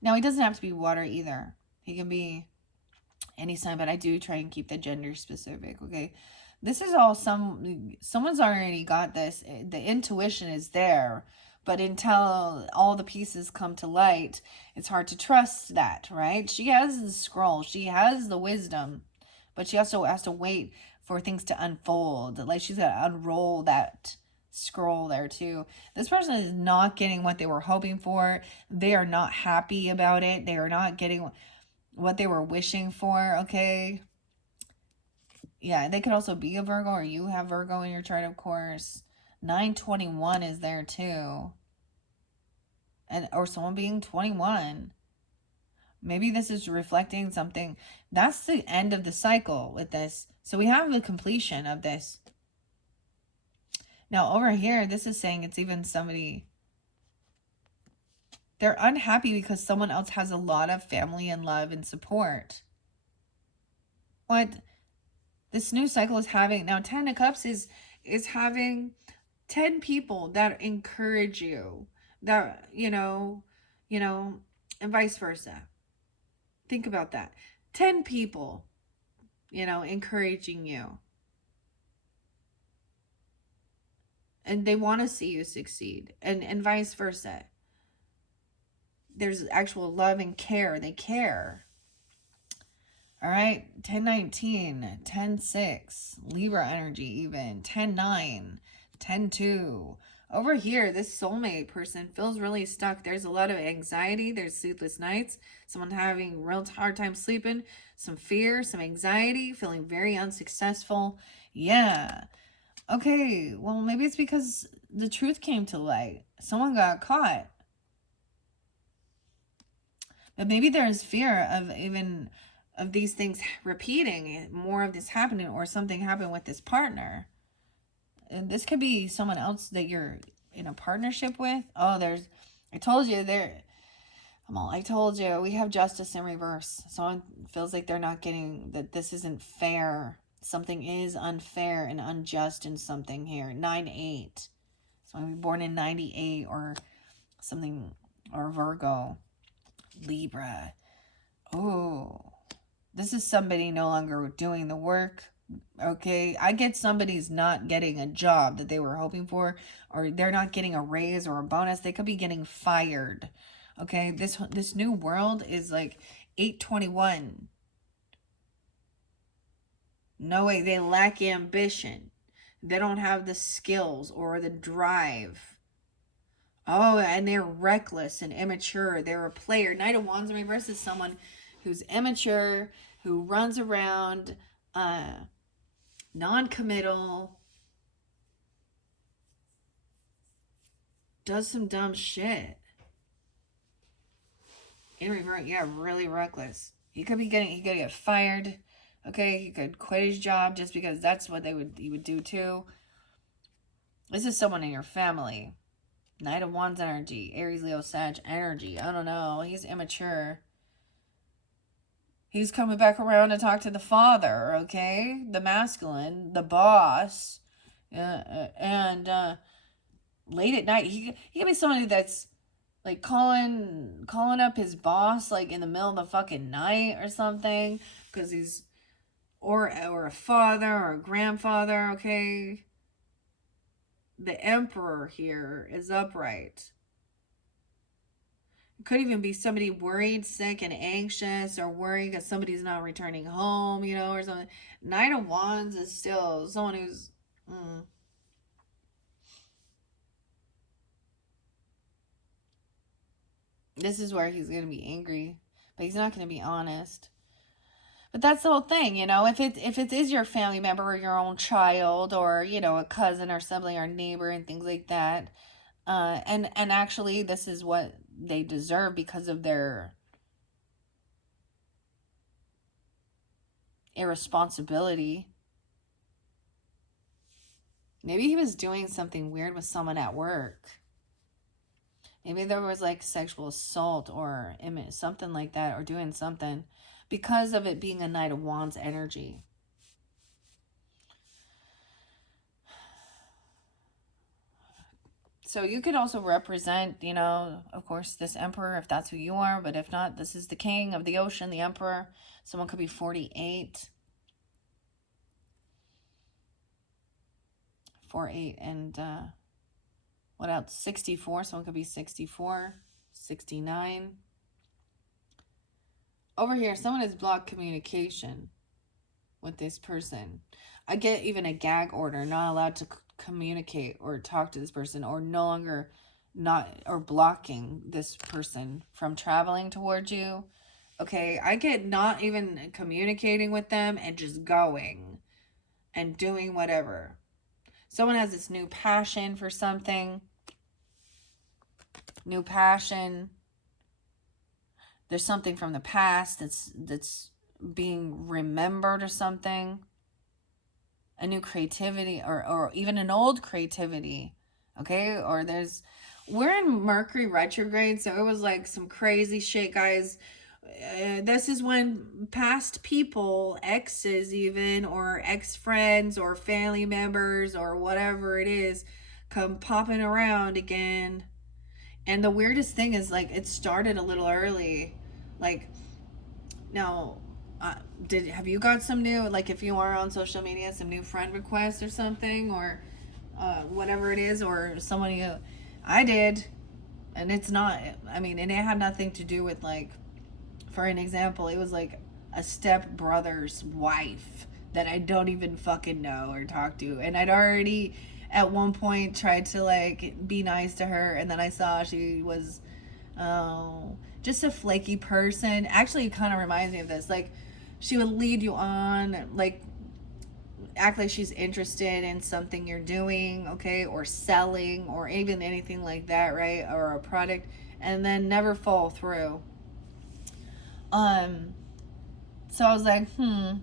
Now, he doesn't have to be water either. He can be any sign, but I do try and keep the gender specific, okay? This is all someone's already got this. The intuition is there, but until all the pieces come to light, it's hard to trust that, right? She has the scroll. She has the wisdom, but she also has to wait for things to unfold. Like, she's got to unroll that scroll there too. This person is not getting what they were hoping for. They are not happy about it. They are not getting what they were wishing for, okay? Yeah, they could also be a Virgo, or you have Virgo in your chart, of course. 921 is there too. And or someone being 21. Maybe this is reflecting something. That's the end of the cycle with this. So we have the completion of this. Now over here, this is saying it's even somebody, they're unhappy because someone else has a lot of family and love and support. What this new cycle is having now, 10 of Cups is having 10 people that encourage you, that and vice versa. Think about that. 10 people, encouraging you, and they want to see you succeed, and vice versa. There's actual love and care. They care. All right, 1019, 10-6, Libra energy even, 10-9, 10-2. Over here, this soulmate person feels really stuck. There's a lot of anxiety. There's sleepless nights. Someone having real hard time sleeping. Some fear, some anxiety, feeling very unsuccessful. Yeah. Okay, well, maybe it's because the truth came to light. Someone got caught. But maybe there's fear of even of these things repeating, more of this happening, or something happened with this partner. And this could be someone else that you're in a partnership with. Oh, I told you there. I told you we have justice in reverse. Someone feels like they're not getting, that this isn't fair. Something is unfair and unjust in something here. 9-8. Someone born in 98 or something, or Virgo, Libra. Oh, this is somebody no longer doing the work. Okay, I get somebody's not getting a job that they were hoping for, or they're not getting a raise or a bonus. They could be getting fired. Okay, this new world is like 821. No way, they lack ambition. They don't have the skills or the drive. Oh, and they're reckless and immature. They're a player. Knight of Wands in reverse is someone who's immature, who runs around, non-committal, does some dumb shit. In reverse, yeah, really reckless. He could get fired. Okay, he could quit his job just because that's what he would do too. This is someone in your family. Knight of Wands energy, Aries, Leo, Sag energy. I don't know. He's immature. He's coming back around to talk to the father, okay? The masculine, the boss. And late at night, he could be somebody that's like calling up his boss like in the middle of the fucking night or something, because he's or a father or a grandfather, okay? The Emperor here is upright. It could even be somebody worried, sick, and anxious, or worried because somebody's not returning home, or something. Knight of Wands is still someone who's this is where he's going to be angry, but he's not going to be honest. But that's the whole thing, if it is your family member or your own child, or a cousin or sibling or neighbor and things like that, and actually this is what they deserve because of their irresponsibility. Maybe he was doing something weird with someone at work. Maybe there was like sexual assault or something like that, or doing something because of it being a Knight of Wands energy. So you could also represent, of course, this Emperor if that's who you are. But if not, this is the King of the Ocean, the Emperor. Someone could be 48. 48 and what else? 64. Someone could be 64. 69. Over here, someone has blocked communication with this person. I get even a gag order, not allowed to communicate or talk to this person, or no longer blocking this person from traveling towards you, Okay, I get not even communicating with them and just going and doing whatever. Someone has this new passion for something, new passion. There's something from the past that's being remembered or something. A new creativity, or even an old creativity. Okay? Or we're in Mercury retrograde, so it was like some crazy shit, guys. This is when past people, exes even, or ex-friends, or family members, or whatever it is, come popping around again. And the weirdest thing is, like, it started a little early. Like, now, have you got some new, like, if you are on social media, some new friend requests or something, or whatever it is, or someone I did, and it's not, I mean, and it had nothing to do with, like, for an example, it was like a step brother's wife that I don't even fucking know or talk to. And I'd already at one point tried to like be nice to her, and then I saw she was just a flaky person. Actually, it kind of reminds me of this. Like, she would lead you on, like, act like she's interested in something you're doing, okay, or selling, or even anything like that, right? Or a product, and then never follow through. So I was like, and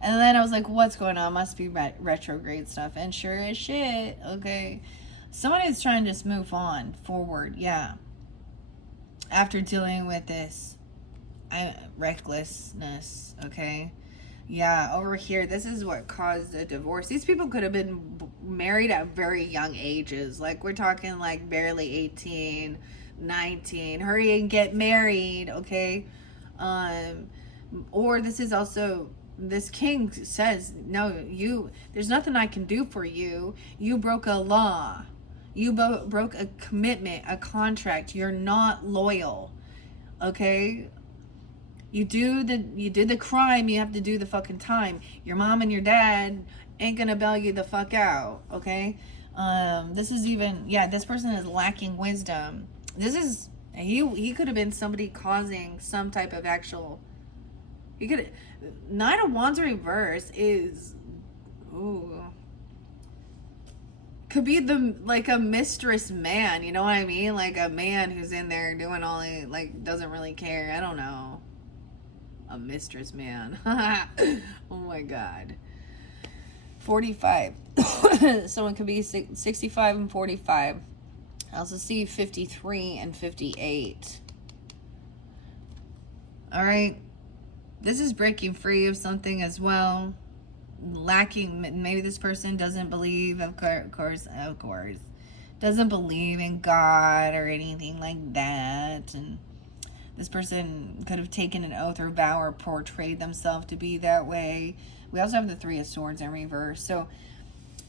then I was like, what's going on? Must be retrograde stuff. And sure as shit, okay, somebody's trying to just move on forward, yeah, after dealing with this recklessness, okay. Yeah, over here, this is what caused a divorce. These people could have been married at very young ages. Like, we're talking like barely 18, 19. Hurry and get married, okay? Or this is also, this king says, no, there's nothing I can do for you. You broke a law. You broke a commitment, a contract. You're not loyal, okay? You did the crime, you have to do the fucking time. Your mom and your dad ain't gonna bail you the fuck out, okay? This is even, yeah, this person is lacking wisdom. He could have been somebody causing some type of actual, Nine of Wands reverse is, ooh, could be like a mistress man, you know what I mean? Like a man who's in there doing all he, like, doesn't really care. I don't know. A mistress man. Oh my god. 45. Someone could be 65 and 45. I also see 53 and 58. All right. This is breaking free of something as well. Lacking, maybe this person doesn't believe, of course, doesn't believe in God or anything like that. And this person could have taken an oath or vow or portrayed themselves to be that way. We also have the Three of Swords in reverse. So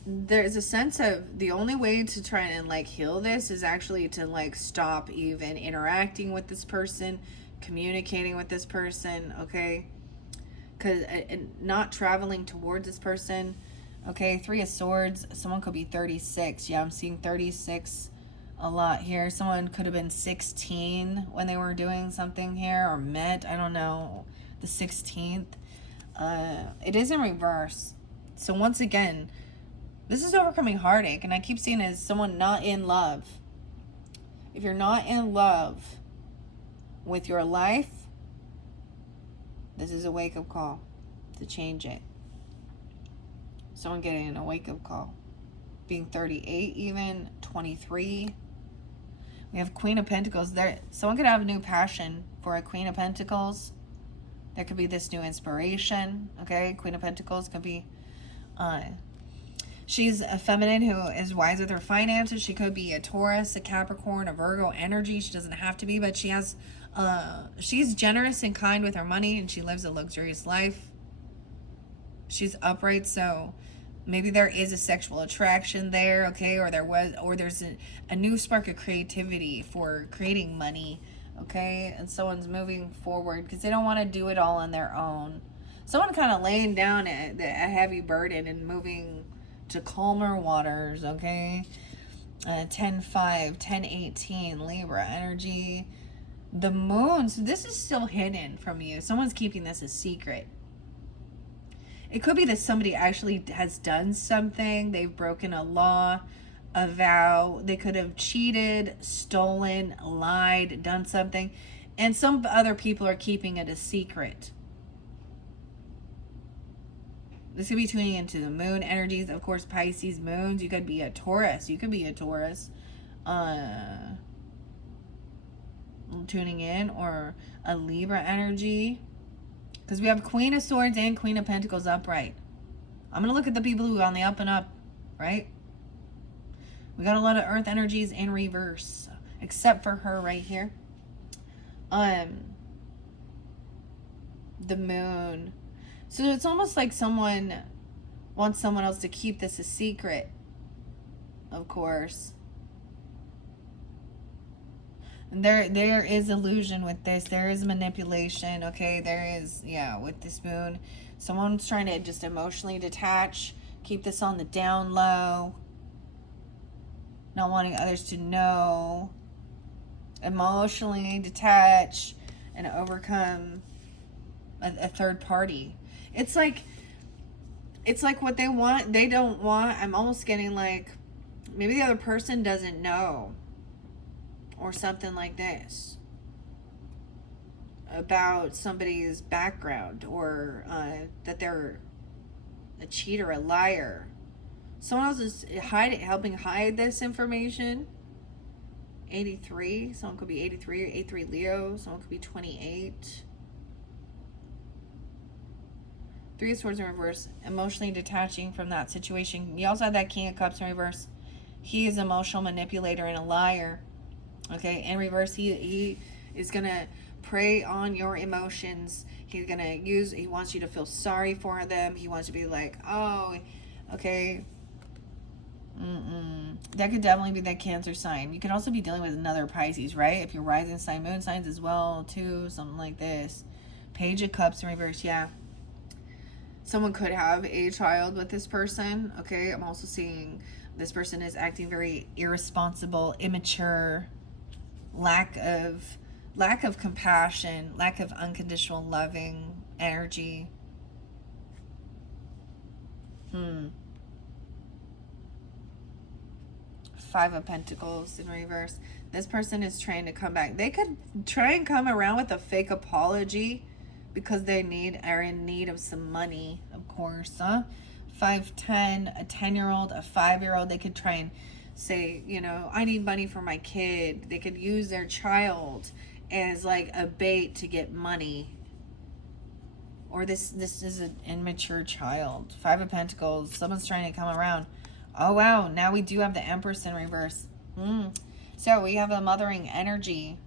there's a sense of the only way to try and like heal this is actually to like stop even interacting with this person, communicating with this person, okay? Because not traveling towards this person, okay? Three of Swords, someone could be 36. Yeah, I'm seeing 36 a lot here. Someone could have been 16 when they were doing something here, or met, I don't know, the 16th. It is in reverse. So once again, this is overcoming heartache, and I keep seeing it as someone not in love. If you're not in love with your life, this is a wake-up call to change it. Someone getting a wake-up call. Being 38 even, 23. We have Queen of Pentacles. Someone could have a new passion for a Queen of Pentacles. There could be this new inspiration, okay? Queen of Pentacles could be... she's a feminine who is wise with her finances. She could be a Taurus, a Capricorn, a Virgo energy. She doesn't have to be, but she has... she's generous and kind with her money, and she lives a luxurious life. She's upright, so... maybe there is a sexual attraction there, okay? Or there's a new spark of creativity for creating money, okay? And someone's moving forward because they don't want to do it all on their own. Someone kind of laying down a heavy burden and moving to calmer waters, okay? 10-5, 10-18, Libra energy. The moon. So this is still hidden from you. Someone's keeping this a secret. It could be that somebody actually has done something. They've broken a law, a vow. They could have cheated, stolen, lied, done something. And some other people are keeping it a secret. This could be tuning into the moon energies. Of course, Pisces moons. You could be a Taurus. You could be a Taurus. Tuning in, or a Libra energy. Because we have Queen of Swords and Queen of Pentacles upright. I'm going to look at the people who are on the up and up, right? We got a lot of Earth energies in reverse, except for her right here. The moon. So it's almost like someone wants someone else to keep this a secret, of course. And there is illusion with this. There is manipulation, okay? There is, yeah, with this moon. Someone's trying to just emotionally detach, keep this on the down low, not wanting others to know. Emotionally detach and overcome a third party. It's like what they want, they don't want. I'm almost getting like maybe the other person doesn't know, or something like this, about somebody's background, or that they're a cheater, a liar. Someone else is helping hide this information. 83. Someone could be 83 or 83 Leo. Someone could be 28. Three of Swords in reverse. Emotionally detaching from that situation. You also have that King of Cups in reverse. He is an emotional manipulator and a liar. Okay, in reverse, he is going to prey on your emotions. He's going to he wants you to feel sorry for them. He wants you to be like, oh, okay. That could definitely be that Cancer sign. You could also be dealing with another Pisces, right? If you're rising sign, moon signs as well, too. Something like this. Page of Cups in reverse, yeah. Someone could have a child with this person, okay? I'm also seeing this person is acting very irresponsible, immature, lack of compassion, lack of unconditional loving energy. Five of Pentacles in reverse. This person is trying to come back. They could try and come around with a fake apology because they are in need of some money, of course. 5'10", a 10-year-old, a 5-year-old. They could try and say, I need money for my kid. They could use their child as like a bait to get money. Or this is an immature child. Five of Pentacles. Someone's trying to come around. Oh, wow. Now we do have the Empress in reverse. So we have a mothering energy.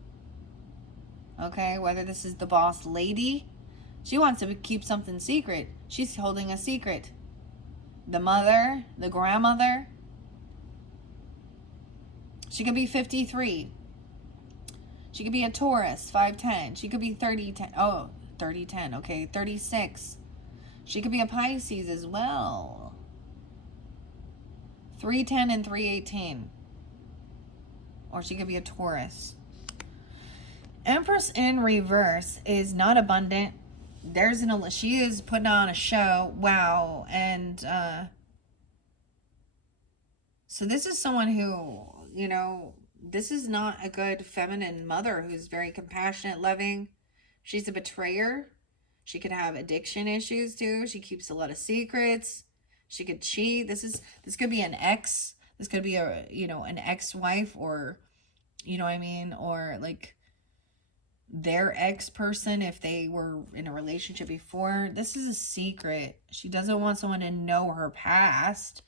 Okay, whether this is the boss lady. She wants to keep something secret. She's holding a secret. The mother, the grandmother. She could be 53. She could be a Taurus, 5'10". She could be 30'10". Oh, 30'10". Okay, 36. She could be a Pisces as well. 3'10" and 3'18". Or she could be a Taurus. Empress in reverse is not abundant. She is putting on a show. Wow. And so this is someone who, this is not a good feminine mother who's very compassionate, loving. She's a betrayer. She could have addiction issues too. She keeps a lot of secrets. She could cheat. This could be an ex. This could be an ex-wife, or, or like their ex-person if they were in a relationship before. This is a secret. She doesn't want someone to know her past.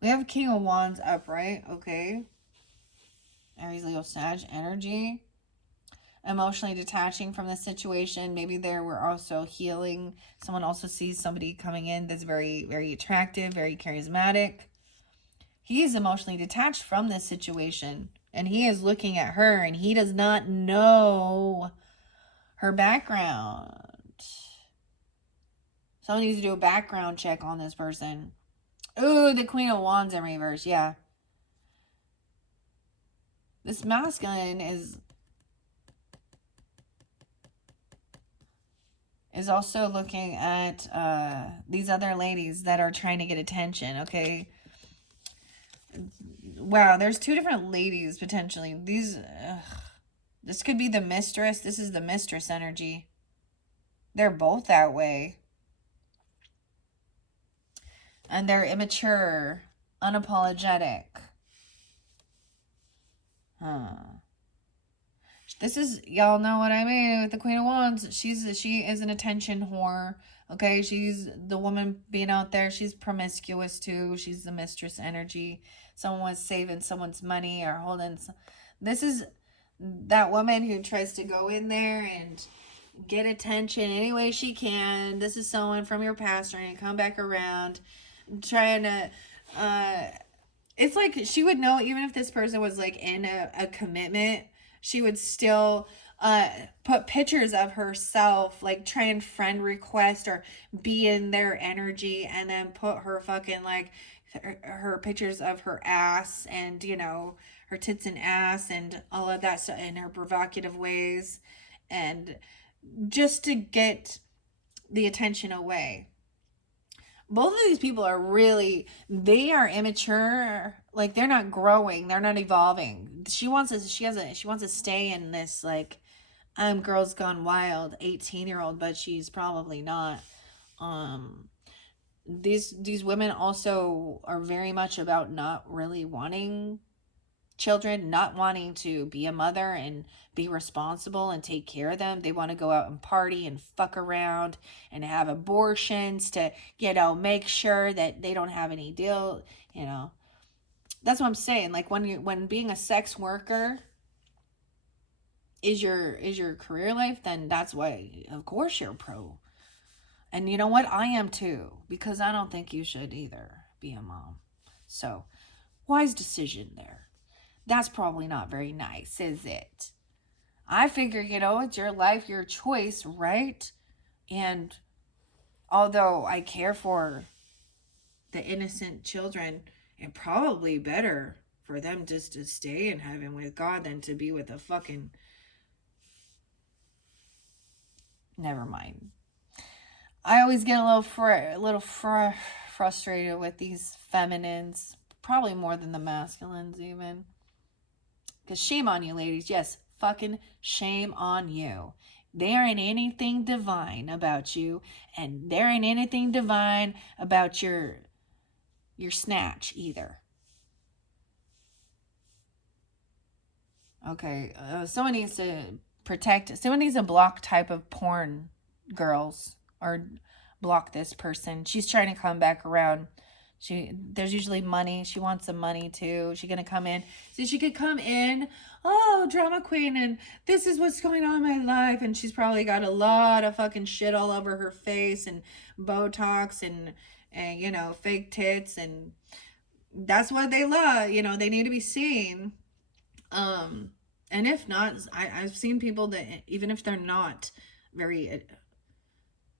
We have King of Wands upright, okay. Aries, Leo, Sag energy. Emotionally detaching from the situation. Maybe we're also healing. Someone also sees somebody coming in that's very, very attractive, very charismatic. He is emotionally detached from this situation. And he is looking at her, and he does not know her background. Someone needs to do a background check on this person. Ooh, the Queen of Wands in reverse, yeah. This masculine is also looking at these other ladies that are trying to get attention, okay? Wow, there's two different ladies potentially. This could be the mistress. This is the mistress energy. They're both that way. And they're immature, unapologetic. This is, y'all know what I mean with the Queen of Wands. She is an attention whore. Okay, she's the woman being out there. She's promiscuous too. She's the mistress energy. Someone was saving someone's money or holding. This is that woman who tries to go in there and get attention any way she can. This is someone from your past trying to come back around, trying to. It's like she would know even if this person was like in a commitment, she would still put pictures of herself, like try and friend request or be in their energy, and then put her fucking like her pictures of her ass and, you know, her tits and ass and all of that stuff in her provocative ways, and just to get the attention away. Both of these people are really, they are immature. Like, they're not growing, they're not evolving. She wants to stay in this like I'm girls gone wild 18-year-old, but she's probably not. These women also are very much about not really wanting children, not wanting to be a mother and be responsible and take care of them. They want to go out and party and fuck around and have abortions to, you know, make sure that they don't have any deal, you know. That's what I'm saying. Like, when being a sex worker is your career life, then that's why of course you're pro. And you know what? I am too, because I don't think you should either be a mom. So, wise decision there. That's probably not very nice, is it? I figure, you know, it's your life, your choice, right? And although I care for the innocent children, it's probably better for them just to stay in heaven with God than to be with a fucking... Never mind. I always get a little frustrated with these feminines, probably more than the masculines even. Because shame on you, ladies. Yes, fucking shame on you. There ain't anything divine about you, and there ain't anything divine about your snatch either. Okay, someone needs to block type of porn girls, or block this person. She's trying to come back around. There's usually money. She wants some money too. She's gonna come in. So she could come in, oh, drama queen, and this is what's going on in my life. And she's probably got a lot of fucking shit all over her face and Botox and you know, fake tits, and that's what they love. You know, they need to be seen. And if not, I've seen people that even if they're not very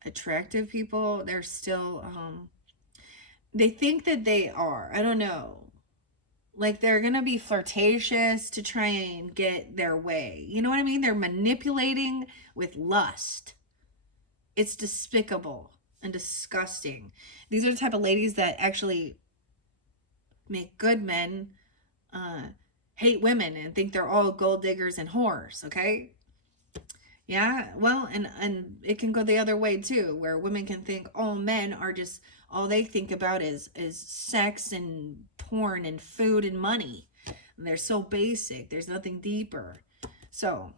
attractive people, they're still they think that they are. I don't know. Like, they're going to be flirtatious to try and get their way. You know what I mean? They're manipulating with lust. It's despicable and disgusting. These are the type of ladies that actually make good men hate women and think they're all gold diggers and whores, okay? Yeah, well, and it can go the other way too, where women can think all men are just, all they think about is sex and porn and food and money. And they're so basic. There's nothing deeper. So,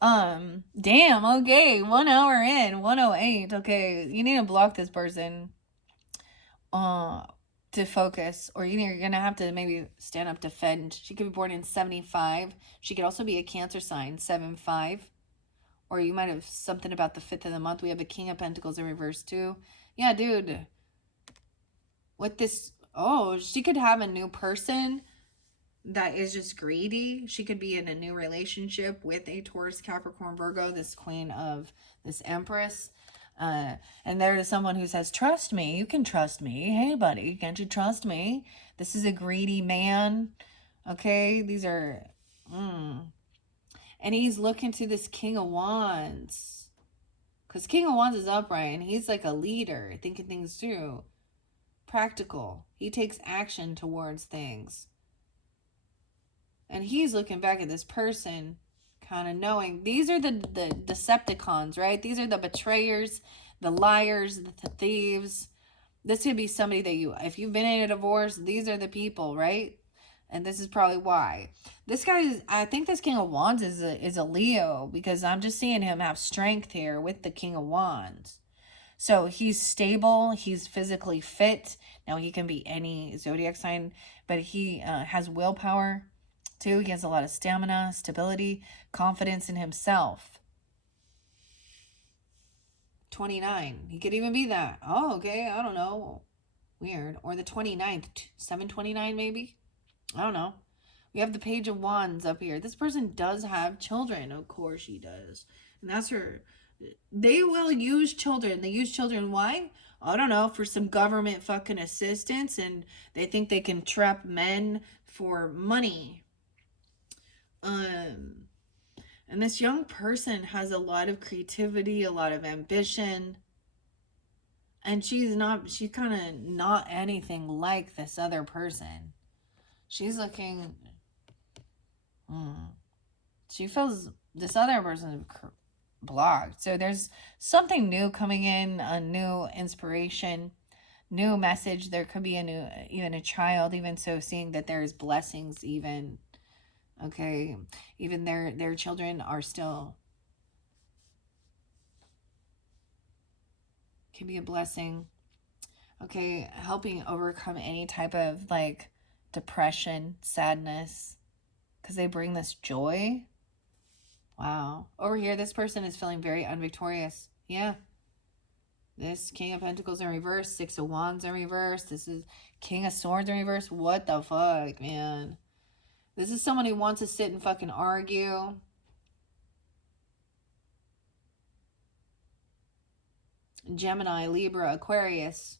damn, okay, 1 hour in, 108. Okay, you need to block this person to focus, or you're gonna have to maybe stand up, defend. She could be born in 75. She could also be a Cancer sign, 7-5. Or you might have something about the 5th of the month. We have the King of Pentacles in reverse too. Yeah, dude. With this, oh, she could have a new person that is just greedy. She could be in a new relationship with a Taurus, Capricorn, Virgo, this queen of this Empress. And there is someone who says, trust me, you can trust me. Hey, buddy, can't you trust me? This is a greedy man. Okay, these are And he's looking to this King of Wands. Because King of Wands is upright and he's like a leader, thinking things through. Practical. He takes action towards things. And he's looking back at this person, kind of knowing these are the Decepticons, right? These are the betrayers, the liars, the thieves. This could be somebody that you, if you've been in a divorce, these are the people, right? And this is probably why. This guy is, I think this King of Wands is a Leo, because I'm just seeing him have strength here with the King of Wands. So he's stable, he's physically fit. Now he can be any zodiac sign, but he has willpower too. He has a lot of stamina, stability, confidence in himself. 29. He could even be that. Oh, okay. I don't know. Weird. Or the 29th. 729 maybe? I don't know. We have the Page of Wands up here. This person does have children. Of course she does. And that's her. They will use children. They use children. Why? I don't know. For some government fucking assistance. And they think they can trap men for money. And this young person has a lot of creativity, a lot of ambition. And she's kind of not anything like this other person. She's looking, she feels this other person blocked. So there's something new coming in, a new inspiration, new message. There could be even a child, even so, seeing that there's blessings even. Okay, even their children are still, can be a blessing. Okay, helping overcome any type of like depression, sadness, because they bring this joy. Wow. Over here, this person is feeling very unvictorious. Yeah. This King of Pentacles in reverse, Six of Wands in reverse. This is King of Swords in reverse. What the fuck, man? This is someone who wants to sit and fucking argue. Gemini, Libra, Aquarius.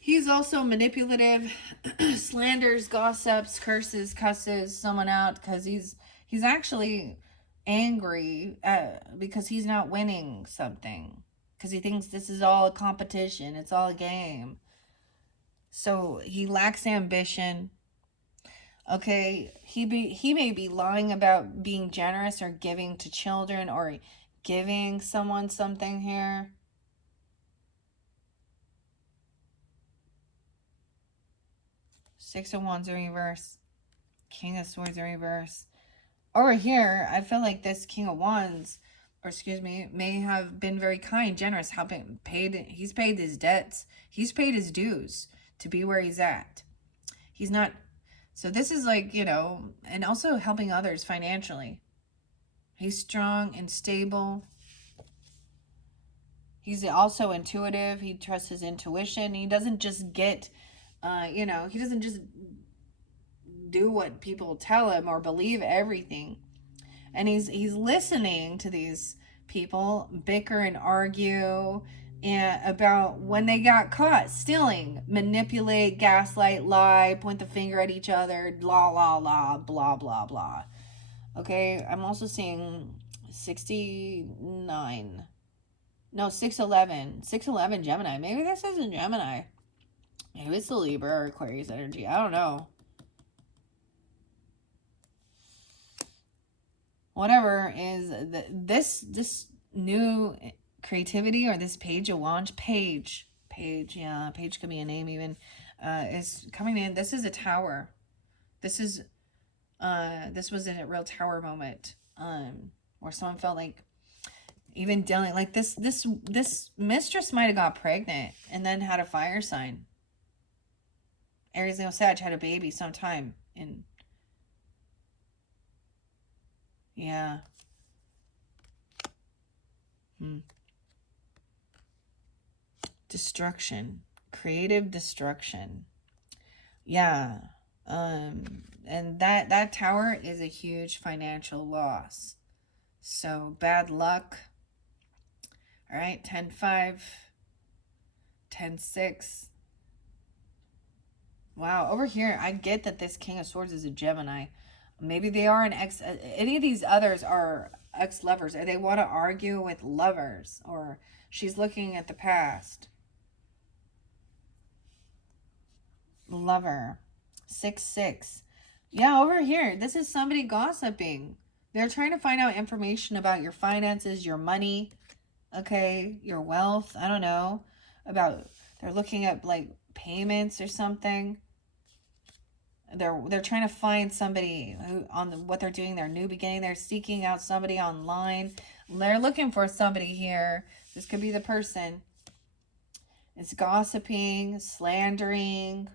He's also manipulative, slanders, gossips, curses, cusses someone out because he's actually angry because he's not winning something, because he thinks this is all a competition, it's all a game. So he lacks ambition. Okay, he may be lying about being generous or giving to children or giving someone something here. Six of Wands in reverse. King of Swords in reverse. Over here, I feel like this King of Wands, or excuse me, may have been very kind, generous, he's paid his debts. He's paid his dues to be where he's at. He's not, so this is like, and also helping others financially. He's strong and stable. He's also intuitive. He trusts his intuition. He doesn't just get, he doesn't just do what people tell him or believe everything. And he's listening to these people bicker and argue about when they got caught stealing, manipulate, gaslight, lie, point the finger at each other, la la la, blah blah blah. Okay, I'm also seeing 69. No, 611. 611 Gemini. Maybe this isn't Gemini. Maybe it's the Libra or Aquarius energy. I don't know. Whatever is this new creativity, or this Page of Wands, page, yeah, page could be a name even, is coming in. This is a tower. This was a real tower moment, where someone felt like, even dealing like this mistress might have got pregnant and then had a fire sign. Aries, Leo, Sag had a baby sometime in, yeah. Destruction, creative destruction. Yeah. And that tower is a huge financial loss. So bad luck. All right, 10-5, 10-6. Wow, over here, I get that this King of Swords is a Gemini. Maybe they are an ex. Any of these others are ex-lovers, or they want to argue with lovers, or she's looking at the past. Lover, 6-6. Yeah, over here, this is somebody gossiping. They're trying to find out information about your finances, your money, okay, your wealth. I don't know about. They're looking at like payments or something. They're trying to find somebody who on what they're doing, their new beginning. They're seeking out somebody online. They're looking for somebody here. This could be the person. It's gossiping, slandering.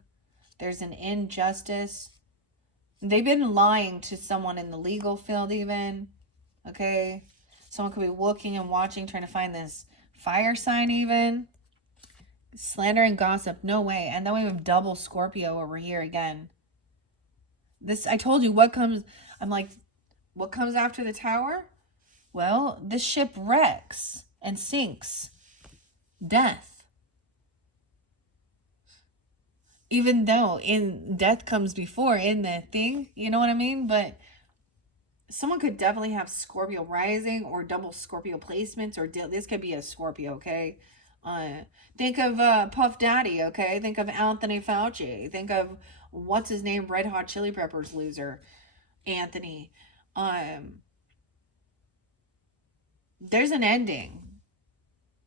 There's an injustice. They've been lying to someone in the legal field even. Okay. Someone could be looking and watching, trying to find this fire sign even. Slander and gossip, no way. And then we have double Scorpio over here again. This, I told you what comes, I'm like, what comes after the tower? Well, this ship wrecks and sinks. Death. Even though in death comes before in the thing, you know what I mean? But someone could definitely have Scorpio rising or double Scorpio placements, or this could be a Scorpio, okay? Think of Puff Daddy, okay? Think of Anthony Fauci. Think of what's his name, Red Hot Chili Peppers loser, Anthony. There's an ending.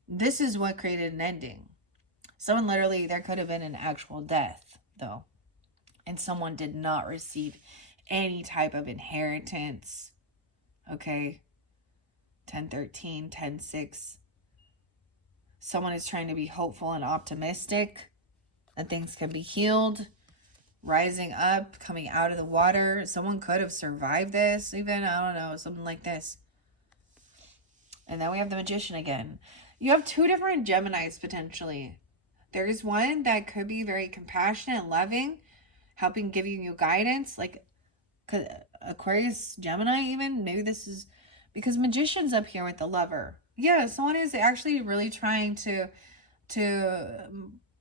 This is what created an ending. Someone literally, there could have been an actual death, though, and someone did not receive any type of inheritance. Okay, 10-13, 10-6. Someone is trying to be hopeful and optimistic that things can be healed, rising up, coming out of the water. Someone could have survived this, even, I don't know, something like this. And then we have the Magician again. You have two different Geminis potentially. There's one that could be very compassionate and loving, helping giving you guidance, like Aquarius, Gemini even. Maybe this is because Magician's up here with the Lover. Yeah, someone is actually really trying to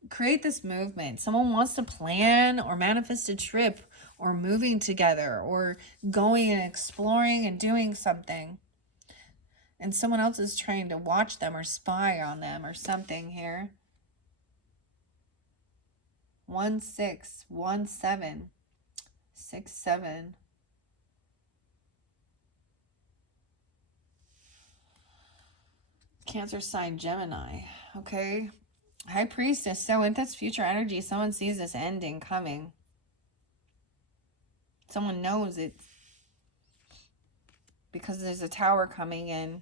create this movement. Someone wants to plan or manifest a trip or moving together or going and exploring and doing something. And someone else is trying to watch them or spy on them or something here. 1-6, 1-7, 6-7. Cancer sign Gemini. Okay. High Priestess. So in this future energy, someone sees this ending coming. Someone knows it. Because there's a tower coming in.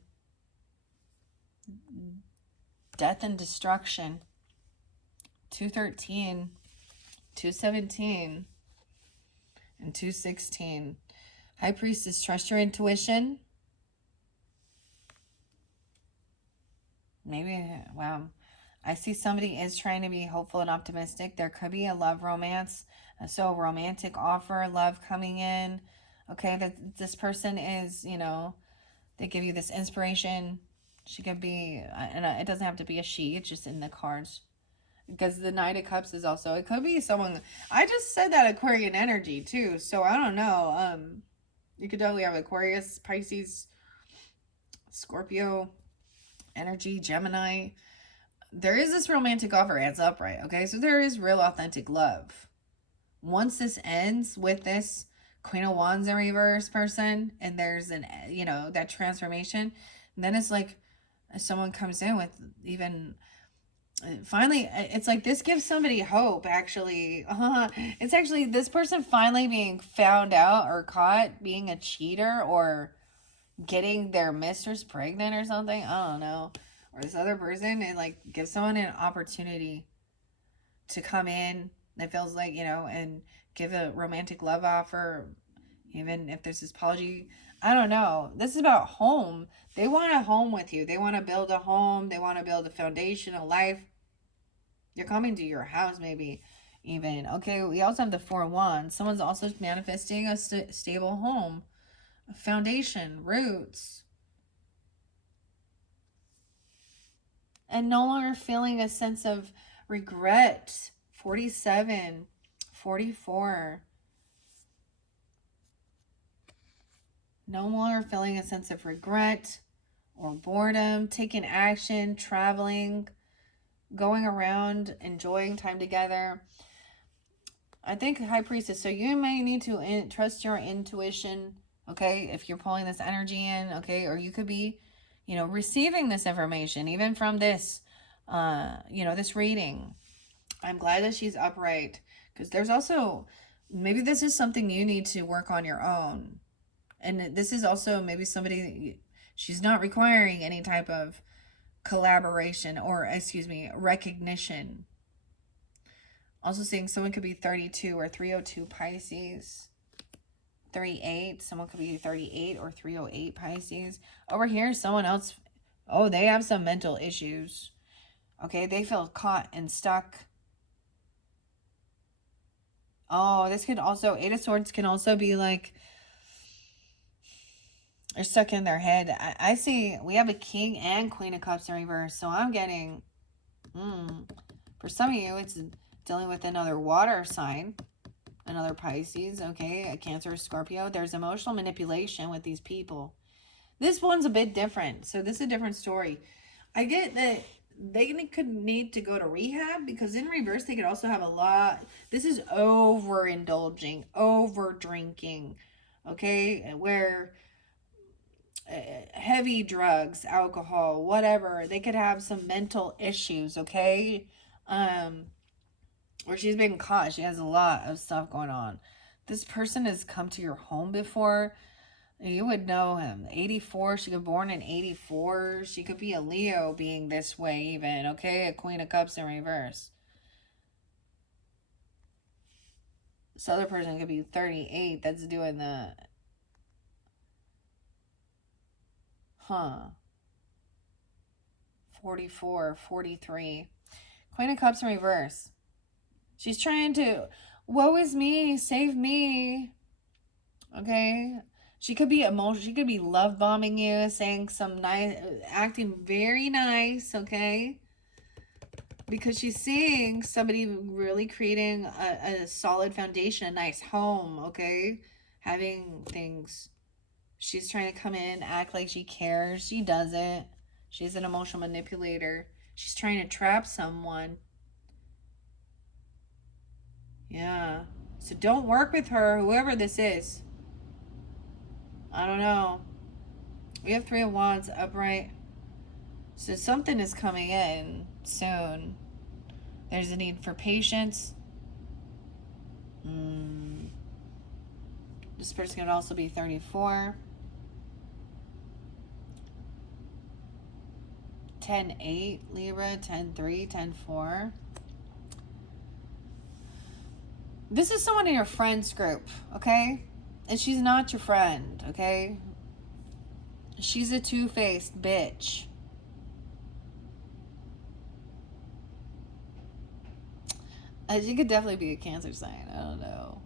Death and destruction. 2-13. 2-17. And 2-16. High Priestess, trust your intuition. Maybe, wow. I see somebody is trying to be hopeful and optimistic. There could be a love romance. So a romantic offer, love coming in. Okay, that this person is, you know, they give you this inspiration. She could be, and it doesn't have to be a she. It's just in the cards. Because the Knight of Cups is also, it could be someone, I just said that Aquarian energy too, so I don't know, you could definitely have Aquarius, Pisces, Scorpio energy, Gemini. There is this romantic offer, adds up, right? Okay, so there is real authentic love. Once this ends with this Queen of Wands in reverse person, and there's an, you know, that transformation, then it's like someone comes in with even finally, it's like this gives somebody hope actually. It's actually this person finally being found out or caught being a cheater or getting their mistress pregnant or something, I don't know, or this other person, and like gives someone an opportunity to come in that feels like, you know, and give a romantic love offer, even if there's this apology. I don't know. This is about home. They want a home with you. They want to build a home. They want to build a foundation, a life. You're coming to your house, maybe, even. Okay, we also have the 4 of Wands. Someone's also manifesting a stable home, a foundation, roots. And no longer feeling a sense of regret. 47, 44. No longer feeling a sense of regret or boredom, taking action, traveling, going around, enjoying time together. I think High Priestess, so you may need to trust your intuition, okay, if you're pulling this energy in, okay, or you could be, receiving this information, even from this, this reading. I'm glad that she's upright, because there's also, maybe this is something you need to work on your own. And this is also maybe somebody, she's not requiring any type of collaboration or, recognition. Also seeing someone could be 32 or 302 Pisces. 38, someone could be 38 or 308 Pisces. Over here, someone else, they have some mental issues. Okay, they feel caught and stuck. Oh, this could also, Eight of Swords can also be like, they're stuck in their head. I see we have a King and Queen of Cups in reverse. So I'm getting, for some of you, it's dealing with another water sign. Another Pisces, okay? A Cancer, Scorpio. There's emotional manipulation with these people. This one's a bit different. So this is a different story. I get that they could need to go to rehab, because in reverse, they could also have a lot. This is overindulging, over drinking, okay? Where heavy drugs, alcohol, whatever. They could have some mental issues, okay? Or she's been caught. She has a lot of stuff going on. This person has come to your home before. You would know him. 84. She could be born in 84. She could be a Leo being this way even. Okay? A Queen of Cups in reverse. This other person could be 38. That's doing the... 44, 43. Queen of Cups in reverse. She's trying to, woe is me, save me. Okay? She could be emotional. She could be love bombing you, saying some nice, acting very nice, okay? Because she's seeing somebody really creating a solid foundation, a nice home, okay? Having things. She's trying to come in, act like she cares. She doesn't. She's an emotional manipulator. She's trying to trap someone. Yeah. So don't work with her, whoever this is. I don't know. We have Three of Wands upright. So something is coming in soon. There's a need for patience. This person could also be 34. 10-8 Libra, 10-3, 10-4. This is someone in your friends group, okay? And she's not your friend, okay? She's a two-faced bitch. She could definitely be a Cancer sign. I don't know.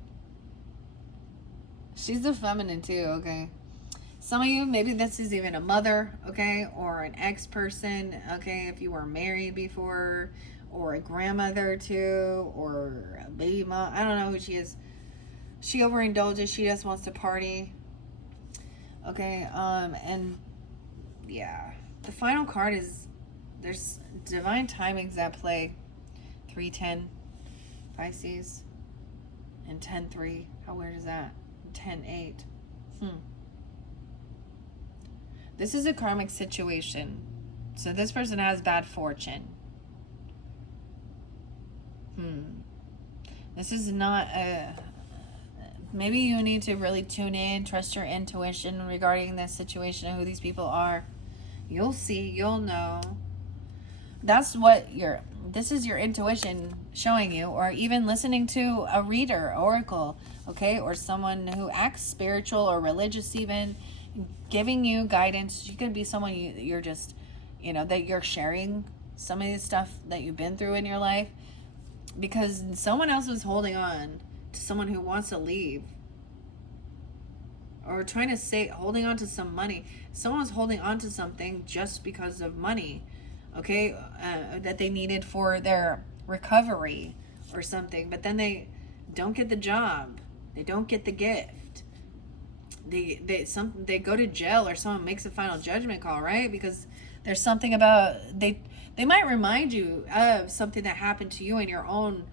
She's a feminine too, okay? Some of you, maybe this is even a mother, okay? Or an ex-person, okay? If you were married before, or a grandmother too, or a baby mom. I don't know who she is. She overindulges. She just wants to party. Okay, and yeah. The final card is, there's divine timings at play. 3-10 Pisces. And 10-3. How weird is that? 10-8. This is a karmic situation. So this person has bad fortune. This is not a... Maybe you need to really tune in, trust your intuition regarding this situation and who these people are. You'll see, you'll know. That's what this is your intuition showing you, or even listening to a reader, oracle, okay? Or someone who acts spiritual or religious even, giving you guidance. You could be someone you're just, that you're sharing some of the stuff that you've been through in your life, because someone else is holding on to someone who wants to leave, or trying to say, holding on to some money. Someone's holding on to something just because of money, okay, that they needed for their recovery or something, but then don't get the job. They don't get the gift. They go to jail, or someone makes a final judgment call, right? Because there's something about they might remind you of something that happened to you in your own,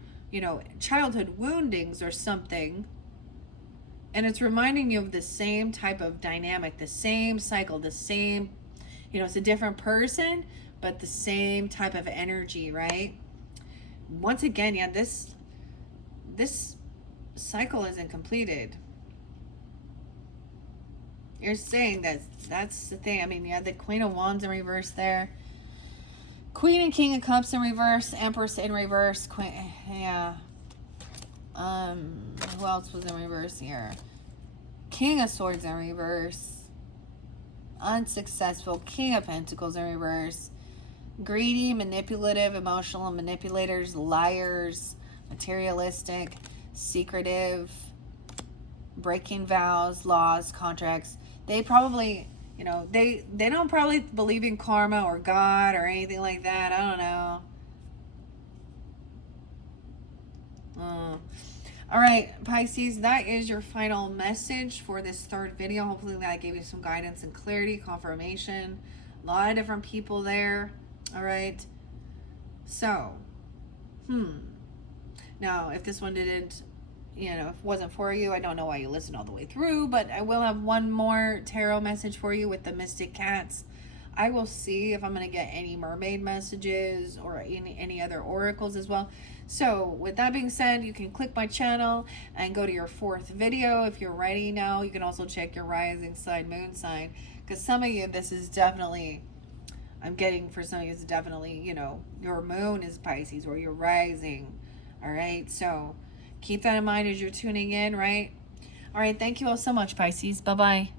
childhood woundings or something. And it's reminding you of the same type of dynamic, the same cycle, the same, it's a different person, but the same type of energy, right? Once again, yeah, this cycle isn't completed. You're saying that's the thing. I mean, you had the Queen of Wands in reverse there. Queen and King of Cups in reverse. Empress in reverse. Queen, yeah. Who else was in reverse here? King of Swords in reverse. Unsuccessful. King of Pentacles in reverse. Greedy, manipulative, emotional manipulators, liars, materialistic, secretive, breaking vows, laws, contracts. They probably, they don't probably believe in karma or God or anything like that. I don't know. All right, Pisces, that is your final message for this third video. Hopefully that gave you some guidance and clarity, confirmation. A lot of different people there. All right. So, now, if this one didn't, if it wasn't for you, I don't know why you listened all the way through, but I will have one more tarot message for you with the Mystic Cats. I will see if I'm going to get any mermaid messages or any other oracles as well. So with that being said, you can click my channel and go to your fourth video if you're ready now. You can also check your rising sign, moon sign, because some of you, this is definitely, I'm getting for some of you, it's definitely, your moon is Pisces or your rising. All right. So keep that in mind as you're tuning in, right? All right. Thank you all so much, Pisces. Bye-bye.